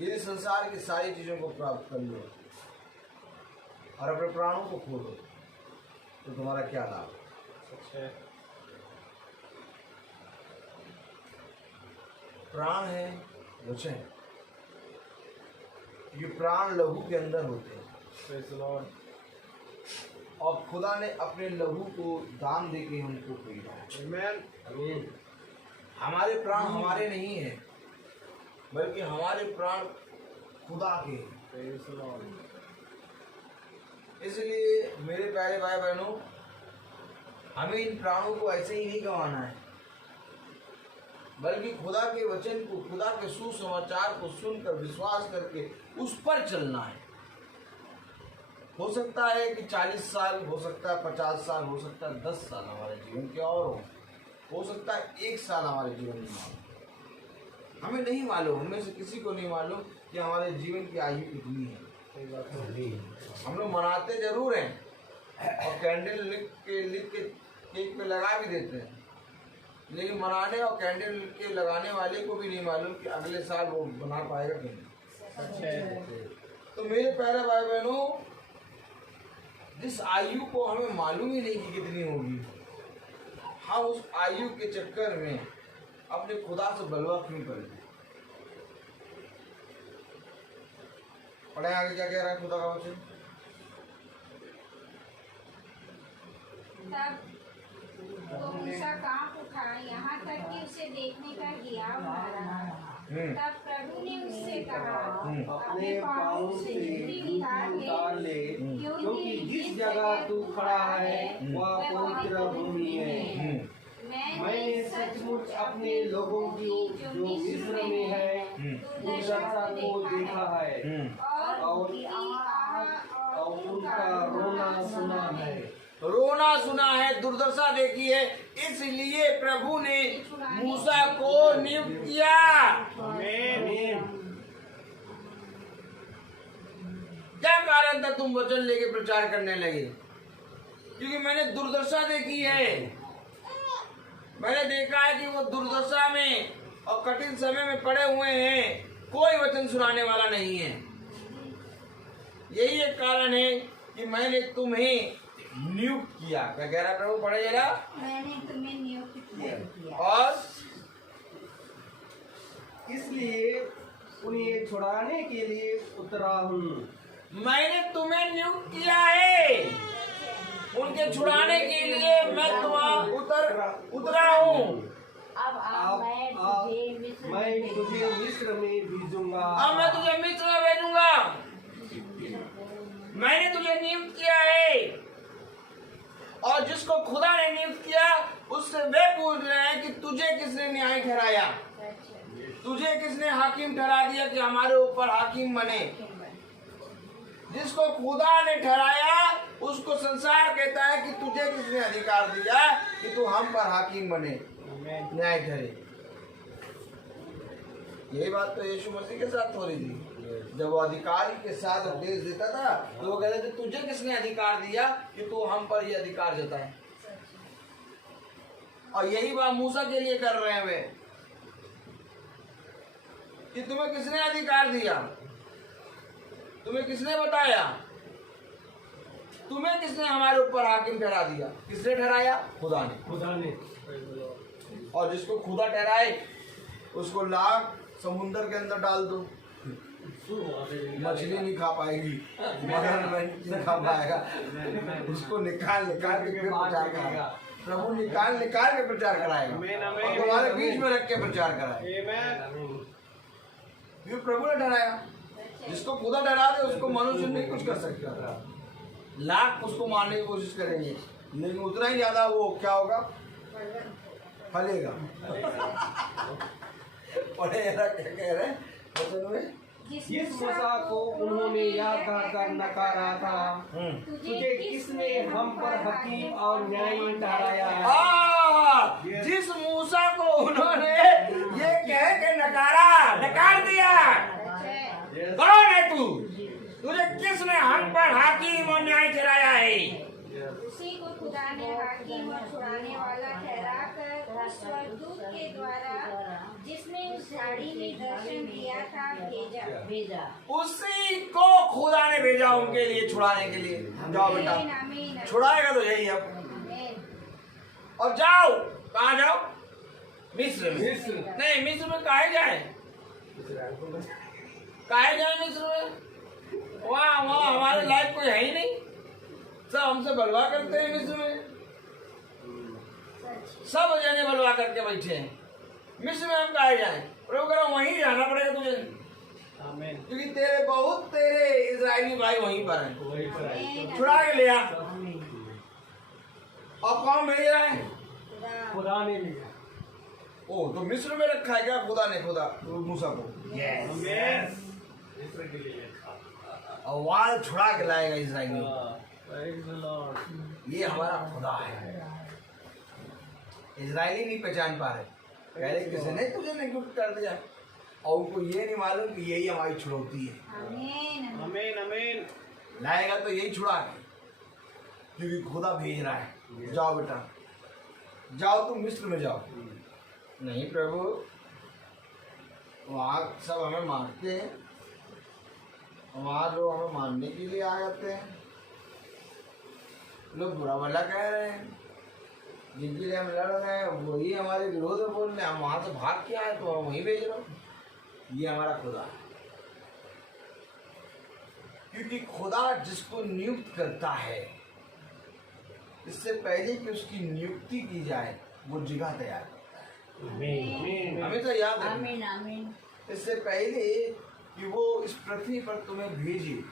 यदि संसार की सारी चीजों को प्राप्त कर लो और अपने प्राणों को खो दो तो तुम्हारा क्या लाभ? सच है। प्राण है वचन, ये प्राण लहू के अंदर होते हैं Praise the Lord. और खुदा ने अपने लहू को दान देके हमको खरीदा है। Amen. हमारे प्राण हमारे नहीं है, बल्कि हमारे प्राण खुदा के हैं। Praise the Lord. इसलिए मेरे प्यारे भाई बहनों, हमें इन प्राणों को ऐसे ही नहीं गंवाना है, बल्कि खुदा के वचन को, खुदा के सुसमाचार को सुनकर विश्वास करके उस पर चलना है। हो सकता है कि 40 साल, हो सकता है 50 साल, हो सकता है 10 साल हमारे जीवन के और हो सकता है 1 साल हमारे जीवन में हो। हमें नहीं मालूम, हमें से किसी को नहीं मालूम कि हमारे जीवन की आयु कितनी है। सही बात है। हम लोग मनाते जरूर हैं और कैंडल लिख के केक पे लगा भी देते हैं, लेकिन मनाने और कैंडल के लगाने वाले को भी नहीं मालूम कि अगले साल वो बना पाएगा कि नहीं। सच है। तो मेरे प्यारे भाई बहनों, जिस आयु को हमें मालूम ही नहीं कि कितनी होगी, हम उस आयु के चक्कर में अपने खुदा से बलवा क्यों करें? पढ़े आगे क्या कह रहा है खुदा का वचन। तब तो मूसा कांप उठा, यहाँ तक कि उसे देखने का हियाव न रहा। तब प्रभु ने उससे कहा, अपने पाँव से जूती उतार ले, क्योंकि जिस जगह तू खड़ा है वह पवित्र भूमि है। मैंने सचमुच अपने लोगों की जो मिस्र में है दुर्दशा को देखा है और उनका रोना सुना है। रोना सुना है, दुर्दशा देखी है, इसलिए प्रभु ने मूसा को नियुक्त किया। आमीन। क्या कारण था तुम वचन लेके प्रचार करने लगे? क्योंकि मैंने दुर्दशा देखी है। मैंने देखा है कि वो दुर्दशा में और कठिन समय में पड़े हुए हैं, कोई वचन सुनाने वाला नहीं है। यही एक कारण है कि मैंने तुम्हें नियुक्त किया। क्या कह रहा है प्रभु? पढ़े जरा। मैंने तुम्हें नियुक्त किया और इसलिए उन्हें छुड़ाने के लिए उतरा हूँ। मैंने तुम्हें नियुक्त किया है, उनके छुड़ाने के लिए मैं उतरा हूँ। अब मैं तुझे मिस्र में भेजूंगा। अब मैं तुझे मिस्र में भेजूंगा। मैंने तुझे नियुक्त किया है, और जिसको खुदा ने नियुक्त किया उससे वे पूछ रहे हैं कि तुझे किसने न्याय ठहराया, तुझे किसने हाकिम ठहरा दिया कि हमारे ऊपर हाकिम बने। जिसको खुदा ने ठहराया उसको संसार कहता है कि तुझे किसने अधिकार दिया कि तू हम पर हाकिम बने, न्याय ठहरे। यही बात तो यीशु मसीह के साथ हो रही थी। जब वो अधिकारी के साथ उपदेश देता था तो वो कहते थे तुझे किसने अधिकार दिया कि तू हम पर ये अधिकार जताए। और यही बात मूसा के लिए कर रहे हैं वे, कि तुम्हें किसने अधिकार दिया, तुम्हें किसने बताया, तुम्हें किसने हमारे ऊपर हाकिम ठहरा दिया। किसने ठहराया? खुदा ने। और जिसको खुदा ठहराए उसको लाख समुंदर के अंदर डाल दो, मछली नहीं खा पाएगी, मगर नहीं खा पाएगा। उसको निकाल के फिर प्रचार कराएगा। प्रभु निकाल के प्रचार कराएगा और तुम्हारे बीच में रख के प्रचार कराएगा। ये प्रभु ने डराया। जिसको खुदा डरा दे उसको मनुष्य नहीं कुछ कर सकता। लाख उसको मारने की कोशिश करेंगे, लेकिन उतना ही ज्यादा वो क्या होगा, फलेगा। पढ़े क्या कह रहे हैं वचन में? जिस मूसा को उन्होंने यह कहकर नकारा था, तुझे किसने हम पर हकीम और न्यायी ठहराया है। जिस मूसा को उन्होंने ये कह के नकार दिया, कौन है तू? तुझे किसने हम पर हाकिम और न्याय ठहराया है? उसी को खुदा ने हाकिम और छुड़ाने वाला ठहराकर उस स्वर्गदूत के द्वारा जिसने उस झाड़ी में दर्शन दिया था भेजा। उसी को खुदा ने भेजा उनके लिए छुड़ाने के लिए। जाओ बेटा, आमीन। छुड़ाएगा तो यही अब। और जाओ, कहाँ जाओ? मिस्र में। नहीं, मिस्र में काहे जाए? काहे जाए मिस्र में? वहाँ हमारे लायक कोई है ही नहीं। सब हमसे बलवा करते हैं मिस्र में। सब जने बलवा करके बैठे हैं। मिस्र में हम काहे जाए? प्रभु करो वहीं जाना पड़ेगा तुझे, क्योंकि तेरे इजरायली भाई वहीं पर हैं। छुड़ा के ले आ। और कौन भेज रहा है? खुदा ने लिया। ओ, तो मिस्र में रखा है क्या खुदा ने? खुदा मूसा को और वहां छुड़ा के लाएगा इजराइली। ये हमारा खुदा है। इजरायली नहीं पहचान पा रहे, कह रहे किसी ने तुझे नियुक्त कर दिया, और उनको ये नहीं मालूम कि यही हमारी छुड़ौती है। आमीन आमीन। लाएगा तो यही छुड़ा के, क्योंकि खुदा भेज रहा है। जाओ बेटा, जाओ तुम मिस्र में जाओ। नहीं प्रभु, वहाँ सब हमें मारते हैं, वहाँ लोग हमें मारने के लिए आ जाते हैं, लोग बुरा भला कह रहे हैं, जिनके लिए हम लड़ रहे हैं वही हमारे विरोध में बोल रहे हैं। हम वहाँ से भाग के आए तो हम वहीं भेज रहे हो। ये हमारा खुदा है, क्योंकि खुदा जिसको नियुक्त करता है, इससे पहले कि उसकी नियुक्ति की जाए वो जगह तैयार करता है। हमेशा याद रखना, इससे पहले कि वो इस पृथ्वी पर तुम्हें भेजे,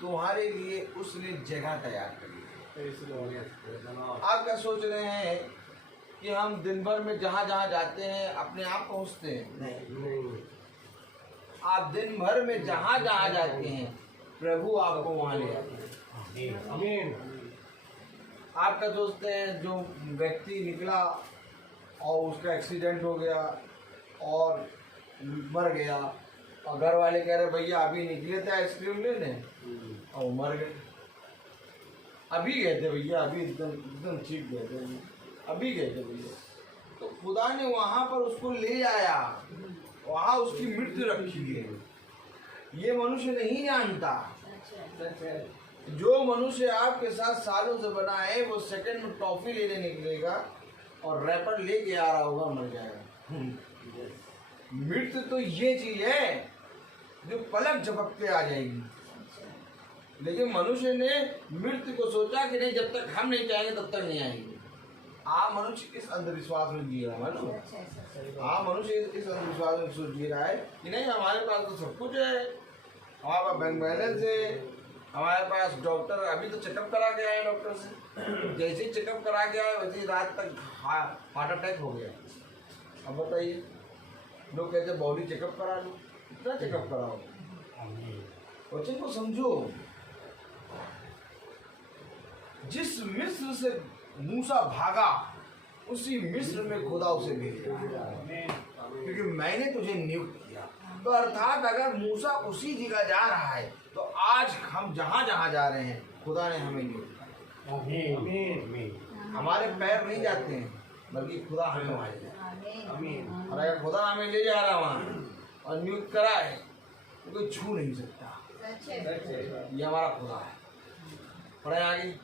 तुम्हारे लिए उसने जगह तैयार करी। आप क्या सोच रहे हैं कि हम दिन भर में जहाँ जहाँ जाते हैं अपने आप पहुँचते हैं? नहीं। आप दिन भर में जहाँ जहाँ जाते हैं प्रभु आपको वहाँ ले जाते हैं। आमीन। आपका दोस्त है जो व्यक्ति निकला और उसका एक्सीडेंट हो गया और मर गया, और घर वाले कह रहे भैया अभी निकले थे आइसक्रीम लेने, और मर गए। अभी गए थे भैया, अभी एकदम ठीक गए थे, अभी गए थे भैया। तो खुदा ने वहाँ पर उसको ले आया, वहाँ उसकी मृत्यु रखी है। ये मनुष्य नहीं जानता। जो मनुष्य आपके साथ सालों से बना है वो सेकंड में टॉफी लेने निकलेगा और रैपर लेके आ रहा होगा, मर जाएगा। मृत्यु तो ये चीज है जो पलक झपकते आ जाएगी, लेकिन मनुष्य ने मृत्यु को सोचा कि नहीं, जब तक हम नहीं चाहेंगे तब तक नहीं आएगी। मनुष्य इस अंधविश्वास में जी रहा है ना। मनुष्य इस अंधविश्वास में सोच जी रहा है कि नहीं हमारे पास तो सब कुछ है, हमारे पास बैंक बैलेंस है, हमारे पास डॉक्टर, अभी तो चेकअप करा के आए डॉक्टर से, जैसे ही चेकअप करा के आए वैसे ही रात तक हार्ट अटैक हो गया। अब बताइए, लोग कहते बॉडी चेकअप करा लो, कितना चेकअप कराओ? बच्चे को समझो, जिस मिस्र से मूसा भागा उसी मिस्र में खुदा उसे भेजा, क्योंकि मैंने तुझे नियुक्त किया। तो अर्थात अगर मूसा उसी जगह जा रहा है तो आज हम जहाँ जहाँ जा रहे हैं खुदा ने हमें नियुक्त किया। हमारे पैर नहीं जाते हैं, बल्कि खुदा हमें वहाँ ले जाता। और अगर खुदा हमें ले जा रहा है वहाँ और नियुक्त करा है तो कोई छू नहीं सकता। ये हमारा खुदा है। पढ़े आगे।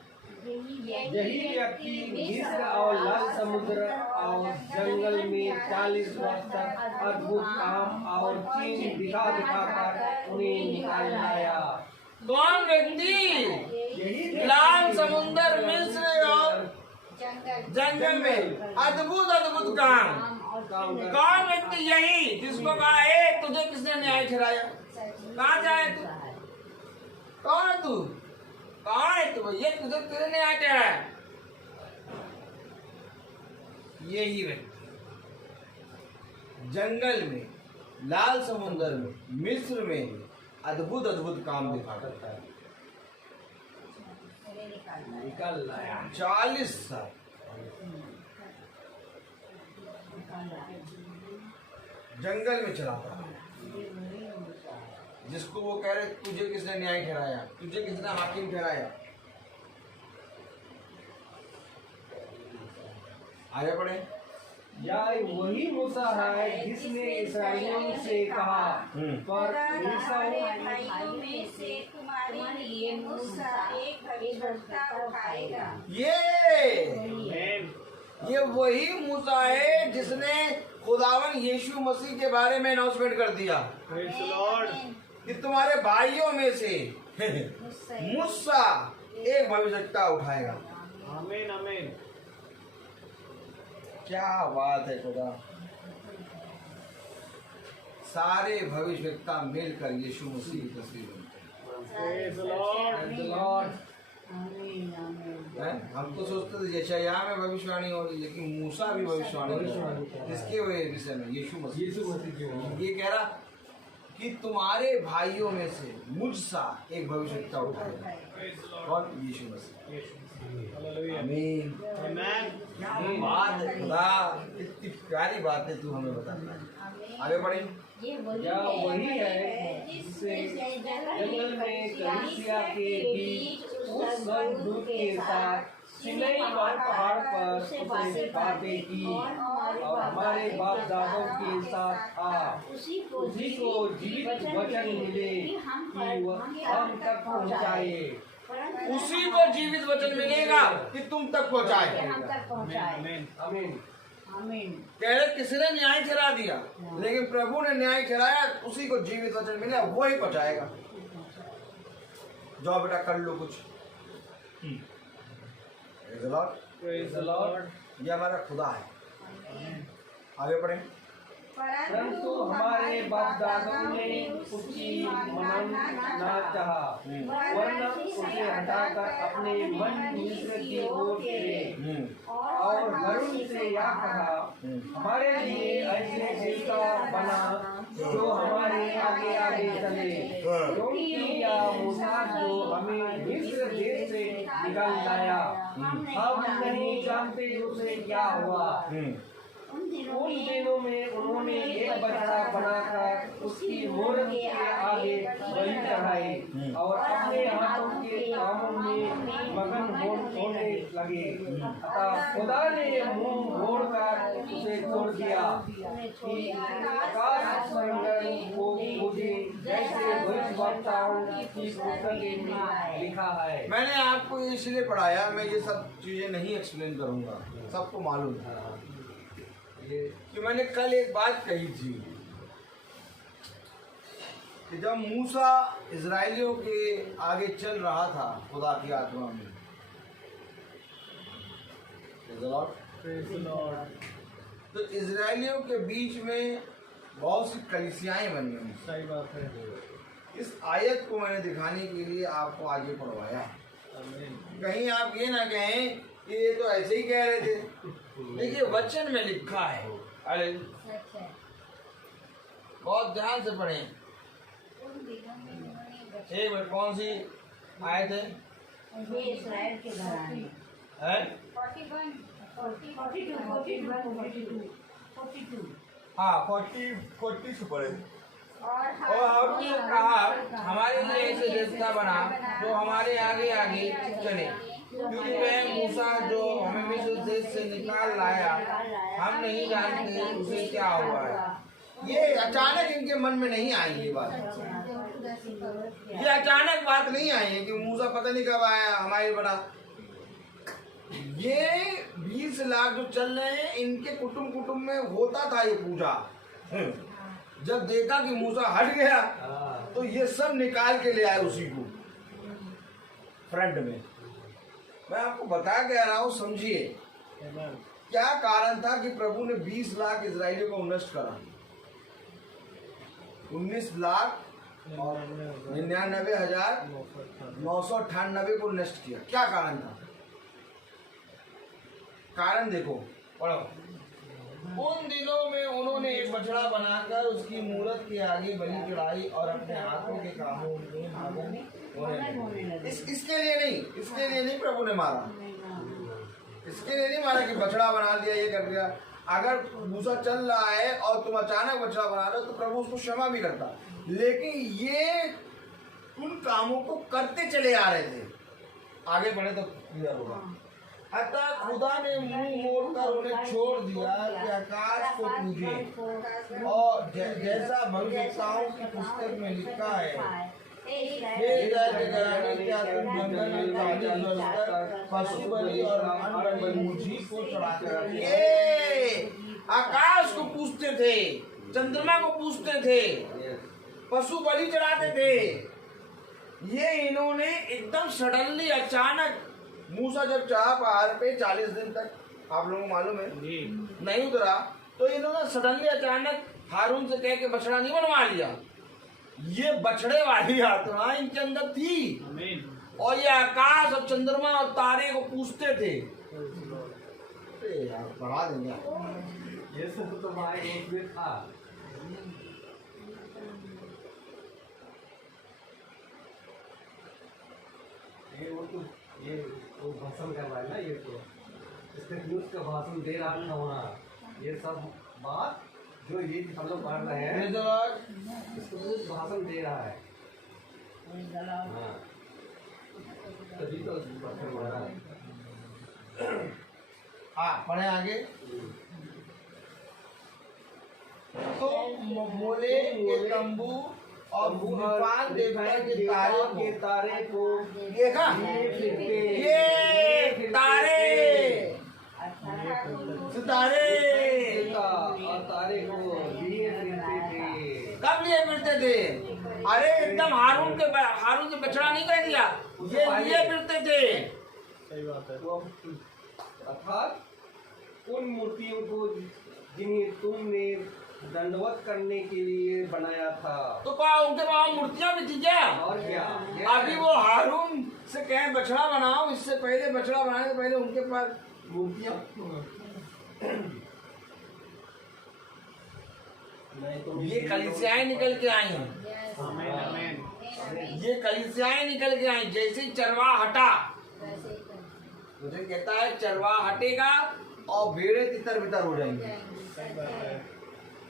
यही व्यक्ति मिस्र और लाल समुद्र और जंगल में 40 वर्ष तक अद्भुत काम और चीज दिखा दिखाकर उन्हें निकाल लाया। कौन व्यक्ति लाल समुद्र, मिस्र और जंगल में अद्भुत अद्भुत काम? कौन व्यक्ति? यही जिसको कहा ए तुझे किसने न्याय ठहराया? कहाँ जाए तू? कौन है तू? कौन है तू? ये तुझे किसने न्याय ठहराया? यही व्यक्ति जंगल में, लाल समुद्र में, मिस्र में अद्भुत अद्भुत काम दिखा करता है। निकाल लाया 40 साल जंगल में चला था। जिसको वो कह रहे तुझे किसने न्याय ठहराया, तुझे किसने हाकिम ठहराया? आगे बढ़े। यह वही मूसा है जिसने इस्राएलियों से कहा, पर हमारे भाइयों में से तुम्हारे लिए मूसा एक भविष्यवक्ता उठाएगा। ये वही मूसा है जिसने खुदावन यीशु मसीह के बारे में अनाउंसमेंट कर दिया Praise the Lord. कि तुम्हारे भाइयों में से मूसा मूसा एक भविष्यवक्ता उठाएगा। आमीन आमीन। क्या बात है खुदा। सारे भविष्यवक्ता मिलकर यीशु मसीह की तस्वीर बनते Praise the Lord. लॉर्ड हैं। हम तो सोचते थे यशायाह में भविष्यवाणी हो रही है, लेकिन मूसा भी भविष्यवाणी हो रही है। किसके विषय में? यीशु मसीह। ये कह रहा कि तुम्हारे भाइयों में से मुझसा एक भविष्यवक्ता उठाएगा। Praise the Lord. कौन? यीशु मसीह। Hallelujah. आमीन। Amen. क्या बात है खुदा, कितनी प्यारी बात है तू हमें बताता है। आगे बढ़े। यह वही है जिससे जंगल में कलीसिया के बीच उस स्वर्गदूत के साथ सिनै पहाड़ पर उसने बातें की और हमारे बाप दादों के साथ था। उसी को जीवित वचन मिले कि हम तक पहुँचाए। उसी को जीवित वचन मिलेगा कि तुम तक पहुँचाए। Amen. आमीन। कह रहे किसी ने न्याय ठहरा दिया, लेकिन प्रभु ने न्याय ठहराया, उसी को जीवित वचन मिला, वो ही पहुँचाएगा। जाओ बेटा कर लो कुछ। Praise the Lord। Praise the Lord. ये हमारा खुदा है। आगे बढ़े। परंतु हमारे बाप दादों ने उसकी मनन ना चाहा, वरना उसे हटाकर अपने मन मिस्र की ओर फिरे और वरुण से यह कहा, हमारे लिए ऐसे देवता बना जो हमारे आगे आगे चले, क्योंकि यह मूसा जो हमें मिस्र देश से निकाल लाया, हम नहीं जानते उसे क्या हुआ। उन दिनों में उन्होंने एक बछड़ा बनाकर उसकी मूर्त के आगे बलि चढ़ाई और अपने हाथों के कामों में मगन होने लगे। अतः खुदा ने मुंह मोड़कर उसे छोड़ दिया कि आकाश मंडल को खोजे, जैसे भविष्यवक्ताओं की पुस्तकें में लिखा है। मैंने आपको इसलिए पढ़ाया, मैं ये सब चीजें नहीं एक्सप्लेन करूंगा, सबको मालूम है कि मैंने कल एक बात कही थी कि जब मूसा इजराइलियों के आगे चल रहा था खुदा की आत्मा में, Praise the Lord. तो इजराइलियों के बीच में बहुत सी कलीसियाएं बन गई। सही बात है। इस आयत को मैंने दिखाने के लिए आपको आगे पढ़वाया। Amen. कहीं आप ये ना कहें कि ये तो ऐसे ही कह रहे थे, देखिए वचन में लिखा है। अरे बहुत ध्यान से पढ़े। एक मिनट, कौन सी आयत है? इस्राएल के घराने है? 41 हाँ 40 से पढ़े। और और हमने कहा हमारे लिए ऐसे देवता बना जो हमारे आगे आगे चले, क्योंकि वह मूसा जो हमें मिस्र देश से निकाल लाया, हम नहीं जानते उसे क्या हुआ है। ये अचानक इनके मन में नहीं आई ये बात, ये अचानक बात नहीं आई है कि मूसा पता नहीं कब आया हमारे बड़ा। ये 20 लाख जो चल रहे हैं, इनके कुटुंब में होता था ये पूजा। जब देखा कि मूसा हट गया तो ये सब निकाल के ले आए उसी को फ्रंट में। मैं आपको बता कह रहा हूं, समझिए क्या कारण था कि प्रभु ने 20 लाख इजरायलियों को नष्ट करा। 19,99,998 को नष्ट किया। क्या कारण था? कारण देखो, पढ़ो। उन दिनों में उन्होंने एक बछड़ा बनाकर उसकी मूरत के आगे बलि चढ़ाई और अपने हाथों के कामों में मगन होने लगे। इसके लिए नहीं प्रभु ने मारा, इसके लिए नहीं मारा कि बछड़ा बना दिया, ये कर दिया। अगर मूसा चल रहा है और तुम अचानक बछड़ा बना रहे हो तो प्रभु उसको क्षमा भी करता, लेकिन ये उन कामों को करते चले आ रहे थे। आगे बढ़े तो क्लियर होगा। अतः खुदा ने मुंह मोड़कर उन्हें छोड़ दिया कि आकाश को पूजे, और जैसा भविष्यवक्ताओं की पुस्तक में लिखा है, हे इज़राइल के घराने, क्या तुम जंगल में 40 वर्ष तक पशु बलि और अन्न बलि मुझी को चढ़ाते थे? ये आकाश को पूछते थे, चंद्रमा को पूछते थे, पशु बलि चढ़ाते थे। ये इन्होंने एकदम सडनली अचानक, मूसा जब चढ़ा पहाड़ पे 40 दिन तक, आप लोगों को मालूम है नहीं उतरा, तो इन्होंने सडनली अचानक हारून से कह के बछड़ा नहीं बनवा लिया। ये बछड़े वाली आत्मा इनके अंदर थी, और ये आकाश और चंद्रमा और तारे को पूछते थे। यार बढ़ा देंगे ये सब तो भाई उसमें था। ये वो भाषण कर रहा है ना, ये तो इसके न्यूज का भाषण दे रहा था वहाँ। ये सब बात जो ये हम लोग पढ़ रहे हैं, इसको न्यूज भाषण दे रहा है। हाँ, तभी तो भाषण मारा है। हाँ पढ़े आगे। तो बोले के तंबू और भूमिपाल देवता के तारे को देखा, ये तारे सितारे और तारे को लिए फिरते थे। कब लिए फिरते थे? अरे एकदम हारून के बछड़ा नहीं कह दिया, ये लिए फिरते थे। सही बात है। अर्थात उन मूर्तियों को जिन्हें तुमने दंडवत करने के लिए बनाया था। तो उनके पास मूर्तियां भी थी क्या? और क्या? अभी वो हारून से कहें बछड़ा बनाओ, इससे पहले बछड़ा बनाने से पहले उनके पास मूर्तियां। ये कलीसियाएं निकल के आई हैं, आमीन आमीन। ये कलीसियाएं निकल के आई। जैसे चरवा हटा, मुझे कहता है चरवा हटेगा और भेड़े तितर बितर हो जाएंगे। सही बात है।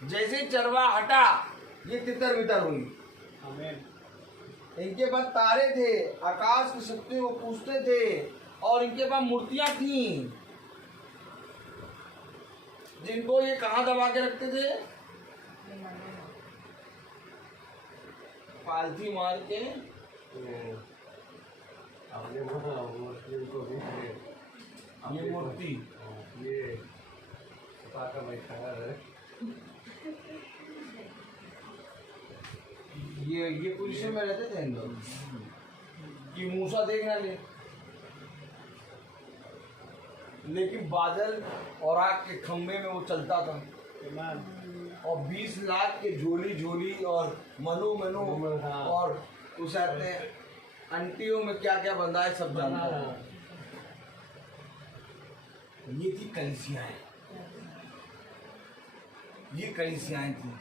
जैसे चरवा हटा, ये तितर बितर हुई। आमीन। इनके पास तारे थे, आकाश की शक्तियों को पूछते थे, और इनके पास मूर्तियां थी, जिनको ये कहाँ दबा के रखते थे? पालथी मार के। ये मूर्ति ये पाका बैठा है। ये पोजीशन में रहते थे इन लोग कि मूसा देखना ले, लेकिन बादल और आग के खंभे में वो चलता था, और 20 लाख के झोली झोली और मनु मनु, हाँ। और उसे आते अंटियों में क्या क्या बंधा है सब जानता था। ये थी कलीसियाएं, ये कलीसियाएं थी,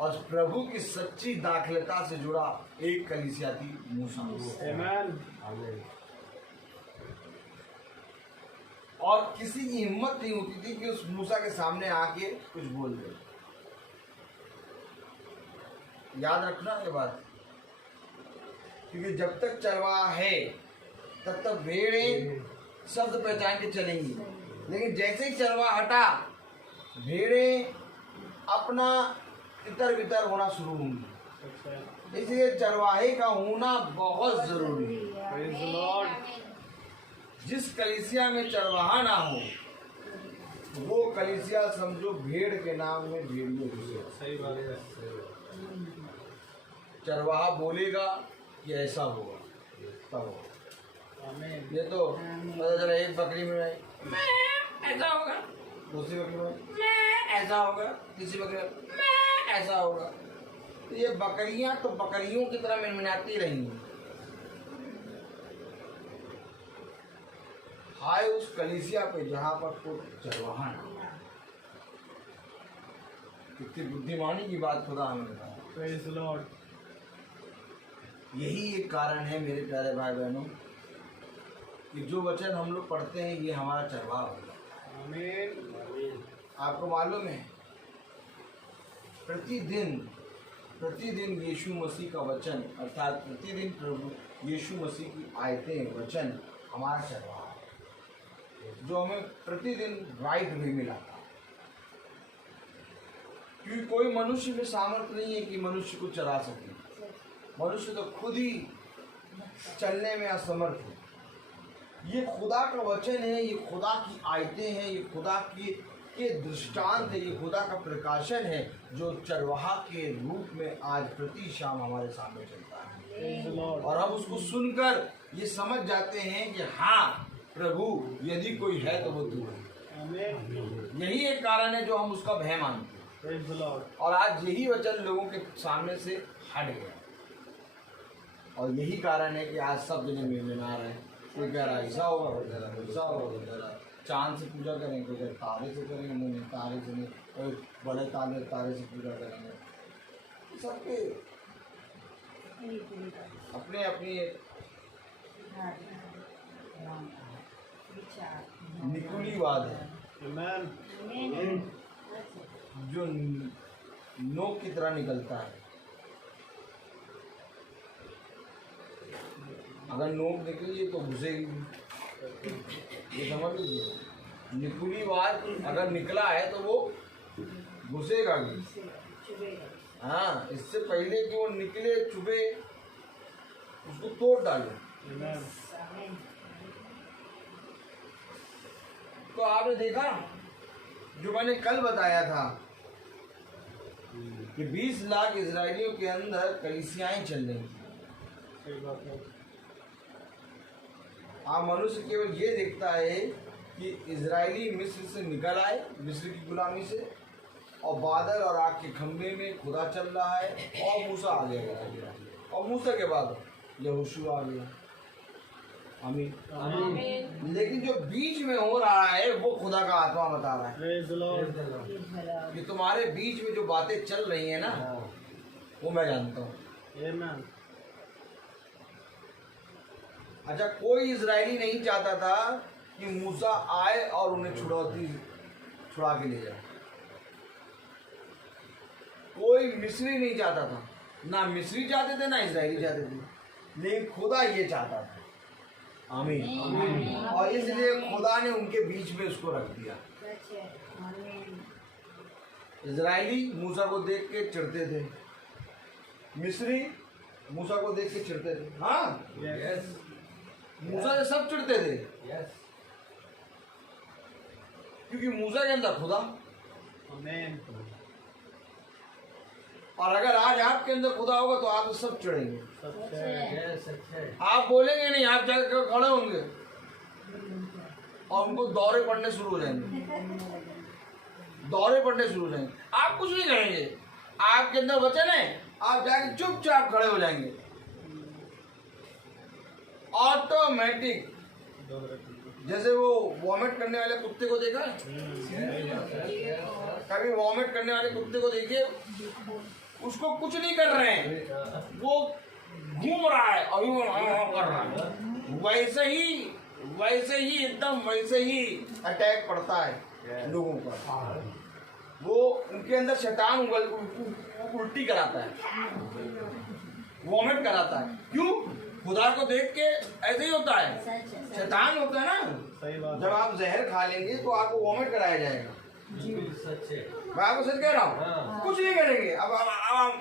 और प्रभु की सच्ची दाखलता से जुड़ा एक कलीसिया थी मूसा। आमीन। और किसी की हिम्मत नहीं होती थी कि उस मूसा के सामने आके कुछ बोल दे। याद रखना ये बात, क्योंकि जब तक चरवाहा है तब तक भेड़ें शब्द पहचान के चलेंगी, लेकिन जैसे ही चरवाहा हटा, भेड़ें अपना इतर बितर होना शुरू होंगी। इसलिए चरवाहे का होना बहुत जरूरी है। Praise the Lord। जिस कलीसिया में चरवाहा ना हो, वो कलीसिया समझो भेड़ के नाम में भेड़ियों की। सही बात है। चरवाहा बोलेगा कि ऐसा होगा, तब होगा। आमीन। ये तो पता चला एक बकरी में ऐसा होगा, दूसरी बकरी में ऐसा होगा, तीसरी बकरी में ऐसा होगा। तो ये बकरियां तो बकरियों की तरह मिनमिनाती रहेंगी। हाय उस कलीसिया पे जहां पर कोई चरवाहा ना हो। कितनी बुद्धिमानी की बात खुदा हमें बताया। Praise the Lord। यही एक कारण है मेरे प्यारे भाई बहनों, कि जो वचन हम लोग पढ़ते हैं ये हमारा चरवाहा होगा। आमीन। आपको मालूम है, प्रतिदिन यीशु मसीह का वचन, अर्थात प्रतिदिन प्रभु यीशु मसीह की आयतें, वचन हमारा चरवाहा है, जो हमें प्रतिदिन राइट भी मिला था। क्योंकि कोई मनुष्य में सामर्थ्य नहीं है कि मनुष्य को चरा सके। मनुष्य तो खुद ही चलने में असमर्थ है। ये खुदा का वचन है, ये खुदा की आयतें हैं, ये खुदा के दृष्टांत है, ये खुदा का प्रकाशन है, जो चरवाहा के रूप में आज प्रति शाम हमारे सामने चलता है। और हम उसको सुनकर ये समझ जाते हैं कि हाँ प्रभु, यदि कोई है तो वो तू है। यही एक कारण है जो हम उसका भय मानते हैं। और आज यही वचन लोगों के सामने से हट गया, और यही कारण है कि आज सब जने मिलना रहे। कोई कह रहा ऐसा होगा, कोई कह रहा वैसा होगा, कोई कह रहा चांद से पूजा करेंगे, कोई कह तारे से करेंगे, नहीं तारे से नहीं, कोई बड़े तारे से पूजा करेंगे। सबके अपने अपनी निकुलीवाद है जो नोक की तरह निकलता है। अगर नोक निकली तो घुसेगी, ये समझ लीजिए। निकुलीवाद अगर निकला है तो वो घुसेगा भी। हाँ, इससे पहले कि वो निकले चुभे, उसको तोड़ डाले। तो आपने देखा जो मैंने कल बताया था कि 20 लाख इजरायलियों के अंदर कलीसियाएं चल रही थी। आप मनुष्य केवल ये देखता है कि इजरायली मिस्र से निकल आए, मिस्र की गुलामी से, और बादल और आग के खंभे में खुदा चल रहा है, और मूसा आ गया, और मूसा के बाद यहोशू आ गया। आमीन। लेकिन जो बीच में हो रहा है वो खुदा का आत्मा बता रहा है कि तुम्हारे बीच में जो बातें चल रही है ना, वो मैं जानता हूँ। अच्छा, कोई इजरायली नहीं चाहता था कि मूसा आए और उन्हें छुड़ा के ले जाए। कोई मिस्री नहीं चाहता था, ना मिस्री चाहते थे ना इजरायली चाहते थे, लेकिन खुदा ये चाहता था। आमीन। और इसलिए खुदा ने उनके बीच में उसको रख दिया। इजरायली मूसा को देख के चिढ़ते थे, मिस्री मूसा को देख के चिढ़ते थे। हाँ, मूसा से सब चिढ़ते थे, क्योंकि मूसा के अंदर खुदा। और अगर आज आपके अंदर खुदा होगा तो आप सब चिढ़ेंगे। आप बोलेंगे नहीं, आप जाकर खड़े होंगे और उनको दौरे पड़ने शुरू हो जाएंगे, दौरे पड़ने शुरू हो जाएंगे। आप कुछ नहीं कहेंगे, आपके अंदर वचन है, आप जाके चुपचाप खड़े हो जाएंगे। ऑटोमेटिक, जैसे वो वॉमिट करने वाले कुत्ते को देखा है? कभी वॉमिट करने वाले कुत्ते को देखिए, उसको कुछ नहीं कर रहे हैं, वो घूम रहा है और कर रहा है। वैसे ही एकदम वैसे ही अटैक पड़ता है लोगों पर। वो उनके अंदर शैतान उल्टी कराता है, वॉमिट कराता है। क्यों? खुदा को देख के ऐसे ही होता है, शैतान होता है ना। जब आप जहर खा लेंगे तो आपको वॉमिट कराया जाएगा। मैं आपको सच कह रहा हूँ, कुछ नहीं करेंगे। अब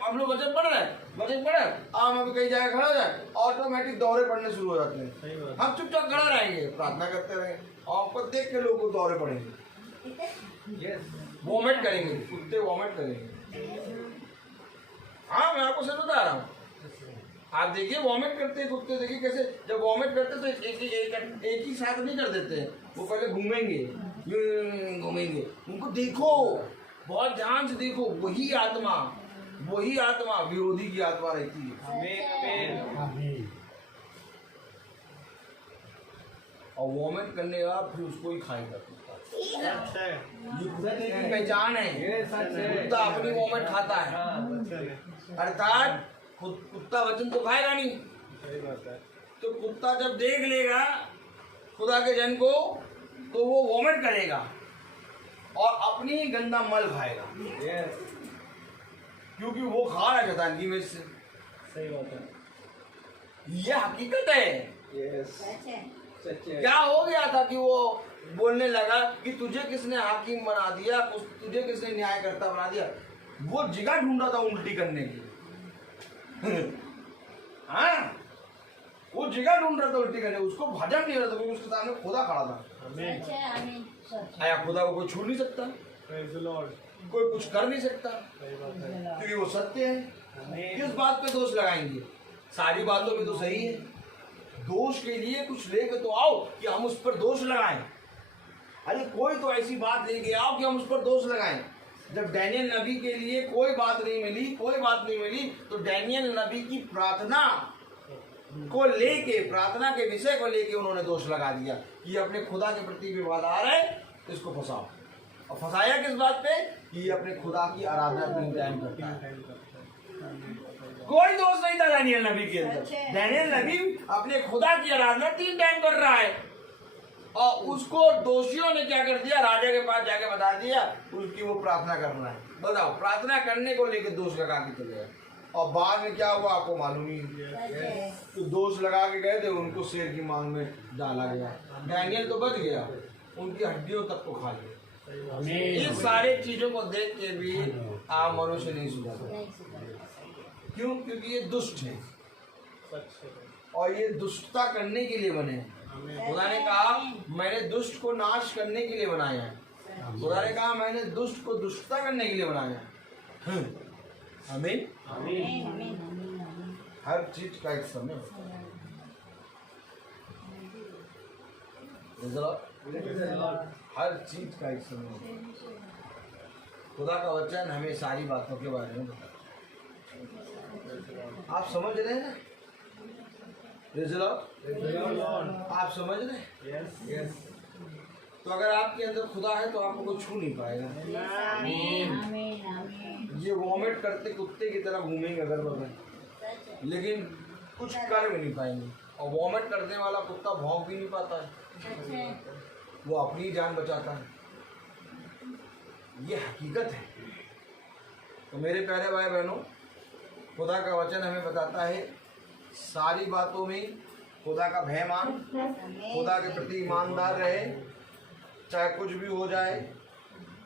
हम लोग वचन पढ़ रहे हैं, हम अभी कहीं जाए खड़ा हो जाए, ऑटोमेटिक दौरे पड़ने शुरू हो जाते हैं। हम चुपचाप खड़ा रहेंगे, प्रार्थना करते रहेंगे, और आपको देख के लोग को दौरे पड़ेंगे, वॉमिट करेंगे, कुत्ते वॉमिट करेंगे। हाँ, मैं आपको सच बता रहा हूँ। आप देखिए वॉमिट करते हैं कुत्ते, देखिए कैसे जब वॉमिट करते तो एक ही साथ नहीं कर देते हैं, वो पहले घूमेंगे। उनको देखो, बहुत ध्यान से देखो, वही आत्मा विरोधी की आत्मा रहती है। और वॉमिट करने के बाद फिर उसको ही खाएगा कुत्ता। ये कुत्ते की पहचान है, कुत्ता अपनी वॉमिट खाता है, अर्थात कुत्ता वचन तो खाएगा नहीं। तो कुत्ता जब देख लेगा खुदा के जन को तो वो वॉमिट करेगा और अपनी ही गंदा मल खाएगा, क्योंकि वो खा रहा है शैतान की मिर्च से। सही बात है, ये हकीकत है। सच्चे। क्या हो गया था कि वो बोलने लगा कि तुझे किसने हाकिम बना दिया, तुझे किसने न्यायकर्ता बना दिया। वो जगह ढूंढ रहा था उल्टी करने की। हाँ, वो जगह ढूंढ रहा था उल्टी करने, उसको भजन नहीं रहा था क्योंकि उसके सामने खुदा खड़ा था। सच है, आमीन, सच है। आया खुदा को कोई छू नहीं सकता, Praise the Lord. कोई कुछ कर नहीं सकता सही बात है। क्योंकि वो सत्य है। आमीन। किस बात पे दोष लगाएंगे? सारी बातों में तो सही है। दोष के लिए कुछ लेके तो आओ कि हम उस पर दोष लगाएं। अरे कोई तो ऐसी बात लेके आओ कि हम उस पर दोष लगाएं। जब डैनियल नबी के लिए कोई बात नहीं मिली, तो डैनियल नबी की प्रार्थना को लेके, प्रार्थना के विषय को लेके उन्होंने दोष लगा दिया कि अपने खुदा के प्रति विवादार है, इसको फंसाओ। और फंसाया किस बात पे? कि अपने खुदा की आराधना 3 टाइम करता है। कोई दोष नहीं था डैनियल नबी के अंदर। डैनियल नबी अपने खुदा की आराधना 3 टाइम कर रहा है और उसको दोषियों ने क्या कर दिया? राजा के पास जाके बता दिया उसकी वो प्रार्थना कर रहा है। बताओ, प्रार्थना करने को लेकर दोष लगा के चले गए और बाद में क्या हुआ आपको मालूम ही है। तो दोष लगा के गए थे, उनको शेर की मांग में डाला गया। डैनियल तो बच गया, उनकी हड्डियों तक को खा लिया। इस सारे चीजों को देख के भी आम मनुष्य नहीं सुधरता। क्यों? क्योंकि ये दुष्ट है और ये दुष्टता करने के लिए बने हैं। खुदा ने कहा मैंने दुष्ट को नाश करने के लिए बनाया है। खुदा ने कहा मैंने दुष्ट को दुष्टता करने के लिए बनाया है। आमीन। हर चीज का एक समय हर चीज का एक समय। खुदा का वचन हमें सारी बातों के बारे में बताता है। आप समझ रहे हैं ना? आप समझ रहे हैं? Yes. तो अगर आपके अंदर खुदा है तो आपको कोई छू नहीं पाएगा। ये वॉमिट करते कुत्ते की तरह घूमेंगे अगर बगल, लेकिन कुछ कर भी नहीं पाएंगे। और वॉमिट करने वाला कुत्ता भौंक भी नहीं पाता है, वो अपनी जान बचाता है। ये हकीकत है। तो मेरे प्यारे भाई बहनों, खुदा का वचन हमें बताता है सारी बातों में खुदा का भय मान, खुदा के प्रति ईमानदार रहे, चाहे कुछ भी हो जाए।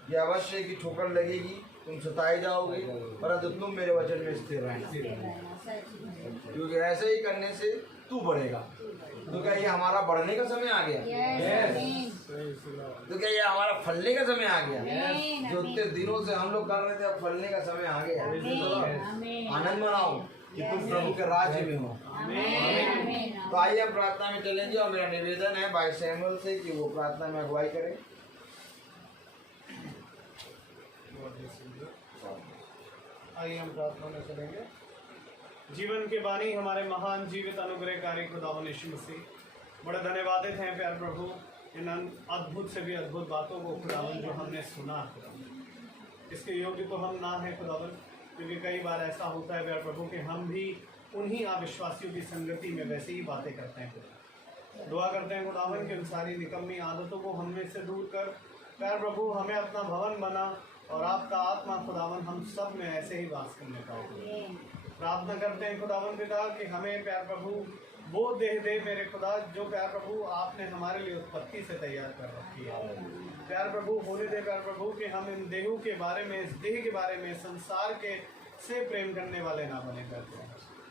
ये अवश्य है कि ठोकर लगेगी, तुम सताए जाओगे, परंतु तुम मेरे वचन में स्थिर रहना, क्योंकि ऐसे ही करने से तू बढ़ेगा। तो क्या ये हमारा बढ़ने का समय आ गया? तो क्या ये हमारा फलने का समय आ गया? जो उतने दिनों से हम लोग कर रहे थे, अब फलने का समय आ गया। आनंद मनाओ कि तुम प्रभु के राज्य में हो। तो आइए हम प्रार्थना में चलेंगे और मेरा निवेदन है भाई सैमुअल से कि वो प्रार्थना में अगुवाई करें। आइए हम प्रार्थना में चलेंगे। जीवन के बानी हमारे महान जीवित अनुग्रहकारी खुदावन यीशु मसीह, बड़े धन्यवादित हैं प्यार प्रभु इन अद्भुत से भी अद्भुत बातों को खुदावन जो हमने सुना। इसके योग्य तो हम ना हैं खुदावन, क्योंकि कई बार ऐसा होता है प्यार प्रभु कि हम भी उन्हीं अविश्वासियों की संगति में वैसे ही बातें करते हैं। दुआ करते हैं खुदावन कि उन सारी निकम्मी आदतों को हमने से दूर कर प्यार प्रभु हमें अपना भवन बना और आपका आत्मा खुदावन हम सब में ऐसे ही वास करने पाए। प्रार्थना करते हैं खुदावन पिता कि हमें प्यार प्रभु वो देह दे मेरे खुदा जो प्यार प्रभु आपने हमारे लिए उत्पत्ति से तैयार कर रखी है। प्यार प्रभु होने दे प्यार प्रभु कि हम इन देहों के बारे में, इस देह के बारे में, संसार के से प्रेम करने वाले ना बने करते हैं,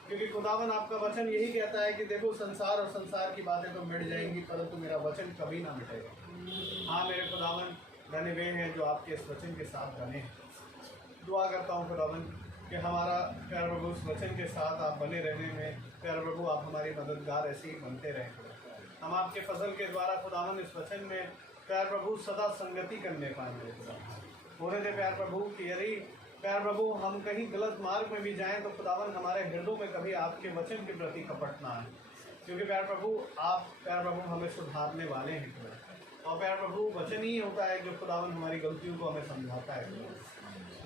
क्योंकि खुदावन आपका वचन यही कहता है कि देखो संसार और संसार की बातें तो मिट जाएंगी परंतु मेरा वचन कभी ना मिटेगा। हाँ मेरे खुदावन, धन्य वे हैं जो आपके इस वचन के साथ बने हैं। दुआ करता हूँ खुदावन कि हमारा प्यार प्रभु उस वचन के साथ आप बने रहने में प्यार प्रभु आप हमारी मददगार ऐसे ही बनते रहें। हम आपके फजल के द्वारा खुदावन इस वचन में प्यार प्रभु सदा संगति करने पाएंगे। होने दे प्यार प्रभु कि यदि प्यार प्रभु हम कहीं गलत मार्ग में भी जाएं तो खुदावन हमारे हृदयों में कभी आपके वचन के प्रति कपट ना आए, क्योंकि प्यार प्रभु आप प्यार प्रभु हमें सुधारने वाले हैं। और प्यार प्रभु वचन ही होता है जो खुदावन हमारी गलतियों को हमें समझाता है।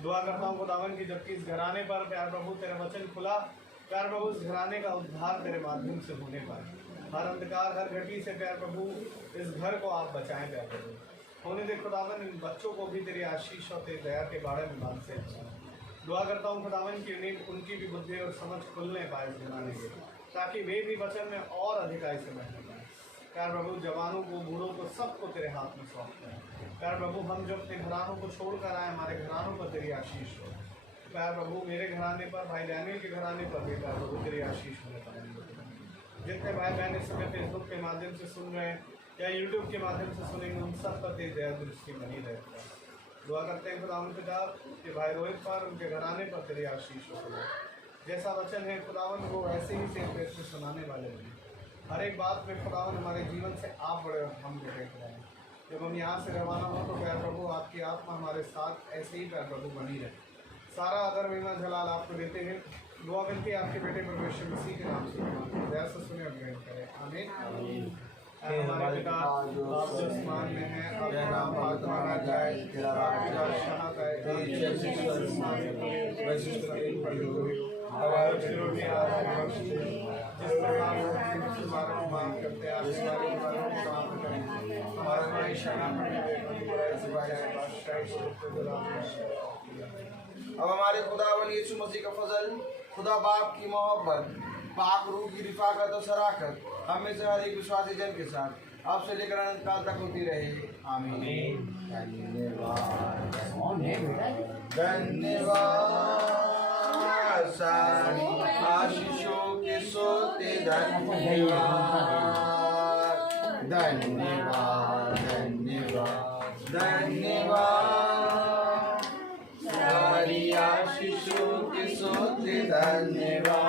दुआ करता हूँ खुदावन की जबकि इस घराने पर प्यार प्रभु तेरा वचन खुला, प्यार प्रभु इस घराने का उद्धार तेरे माध्यम से होने पाए। हर अंधकार, हर घटी से प्यार प्रभु इस घर को आप बचाएं प्यार प्रभु। होने दे खुदावन इन बच्चों को भी तेरी आशीष और तेरी दया के बारे में बात से दुआ करता हूँ खुदावन की उनकी भी बुद्धि और समझ खुलने पाए इस घराने के, ताकि वे भी वचन में और अधिकाई से बैठने पाए। प्यार प्रभु जवानों को, बूढ़ों को, सबको तेरे हाथ में सौंपते हैं। प्यार प्रभु हम जो अपने घरानों को छोड़कर आए, हमारे घरानों पर तेरी आशीष हो। प्यार प्रभु मेरे घराने पर, भाई डैनियल के घराने पर भी प्यार प्रभु तेरी आशीष होने पाएंगे। जितने भाई बहन इस समय फेसबुक के माध्यम से सुन रहे हैं या यूट्यूब के माध्यम से सुनेंगे, उन सब पर तेरी दया दृष्टि बनी रहती है। दुआ करते हैं खुदावन पिता कि भाई रोहित पर, उनके घराने पर तेरी आशीष हो। जैसा वचन है खुदावन वो ऐसे ही से प्रेस में सुनाने वाले हैं। हर एक बात में खुदावन हमारे जीवन से आप बड़े और हम बड़े खुदावन। जब हम यहाँ से रवाना हो तो प्यार प्रभु आपकी आत्मा हमारे साथ ऐसे ही प्यार प्रभु बनी रहे। सारा अदर महिमा जलाल आपको देते हैं। दुआ मिलती है आपके बेटे परमेश्वर मसीह के नाम से दया से सुने और ग्रहण करें, आमीन। हमारे पिता जो आसमान में है, अपना नाम माना जाए, तेरा राज्य शानत है, तेरी जैसी आसमान में वैसी जमीन पर हो। हमारे रोटी आज हमें बख्श दे, जिस प्रकार हम तुम्हारा माफ करते हैं, आज हमारे गुनाहों को माफ करें। हमारा भाई शरणा करने दे, अब हमारे खुदावन यीशु मसीह का फजल, खुदा बाप की मोहब्बत, पाक रूह की रिफाकत और सराकत हम में से हर एक विश्वासी जन के साथ आपसे लेकर अनंत काल तक होती रहे, आमीन। धन्यवाद सारी आशीषों के सोते, धन्यवाद धन्यवाद धन्यवाद धन्यवाद सारी आशीषों के सोते, धन्यवाद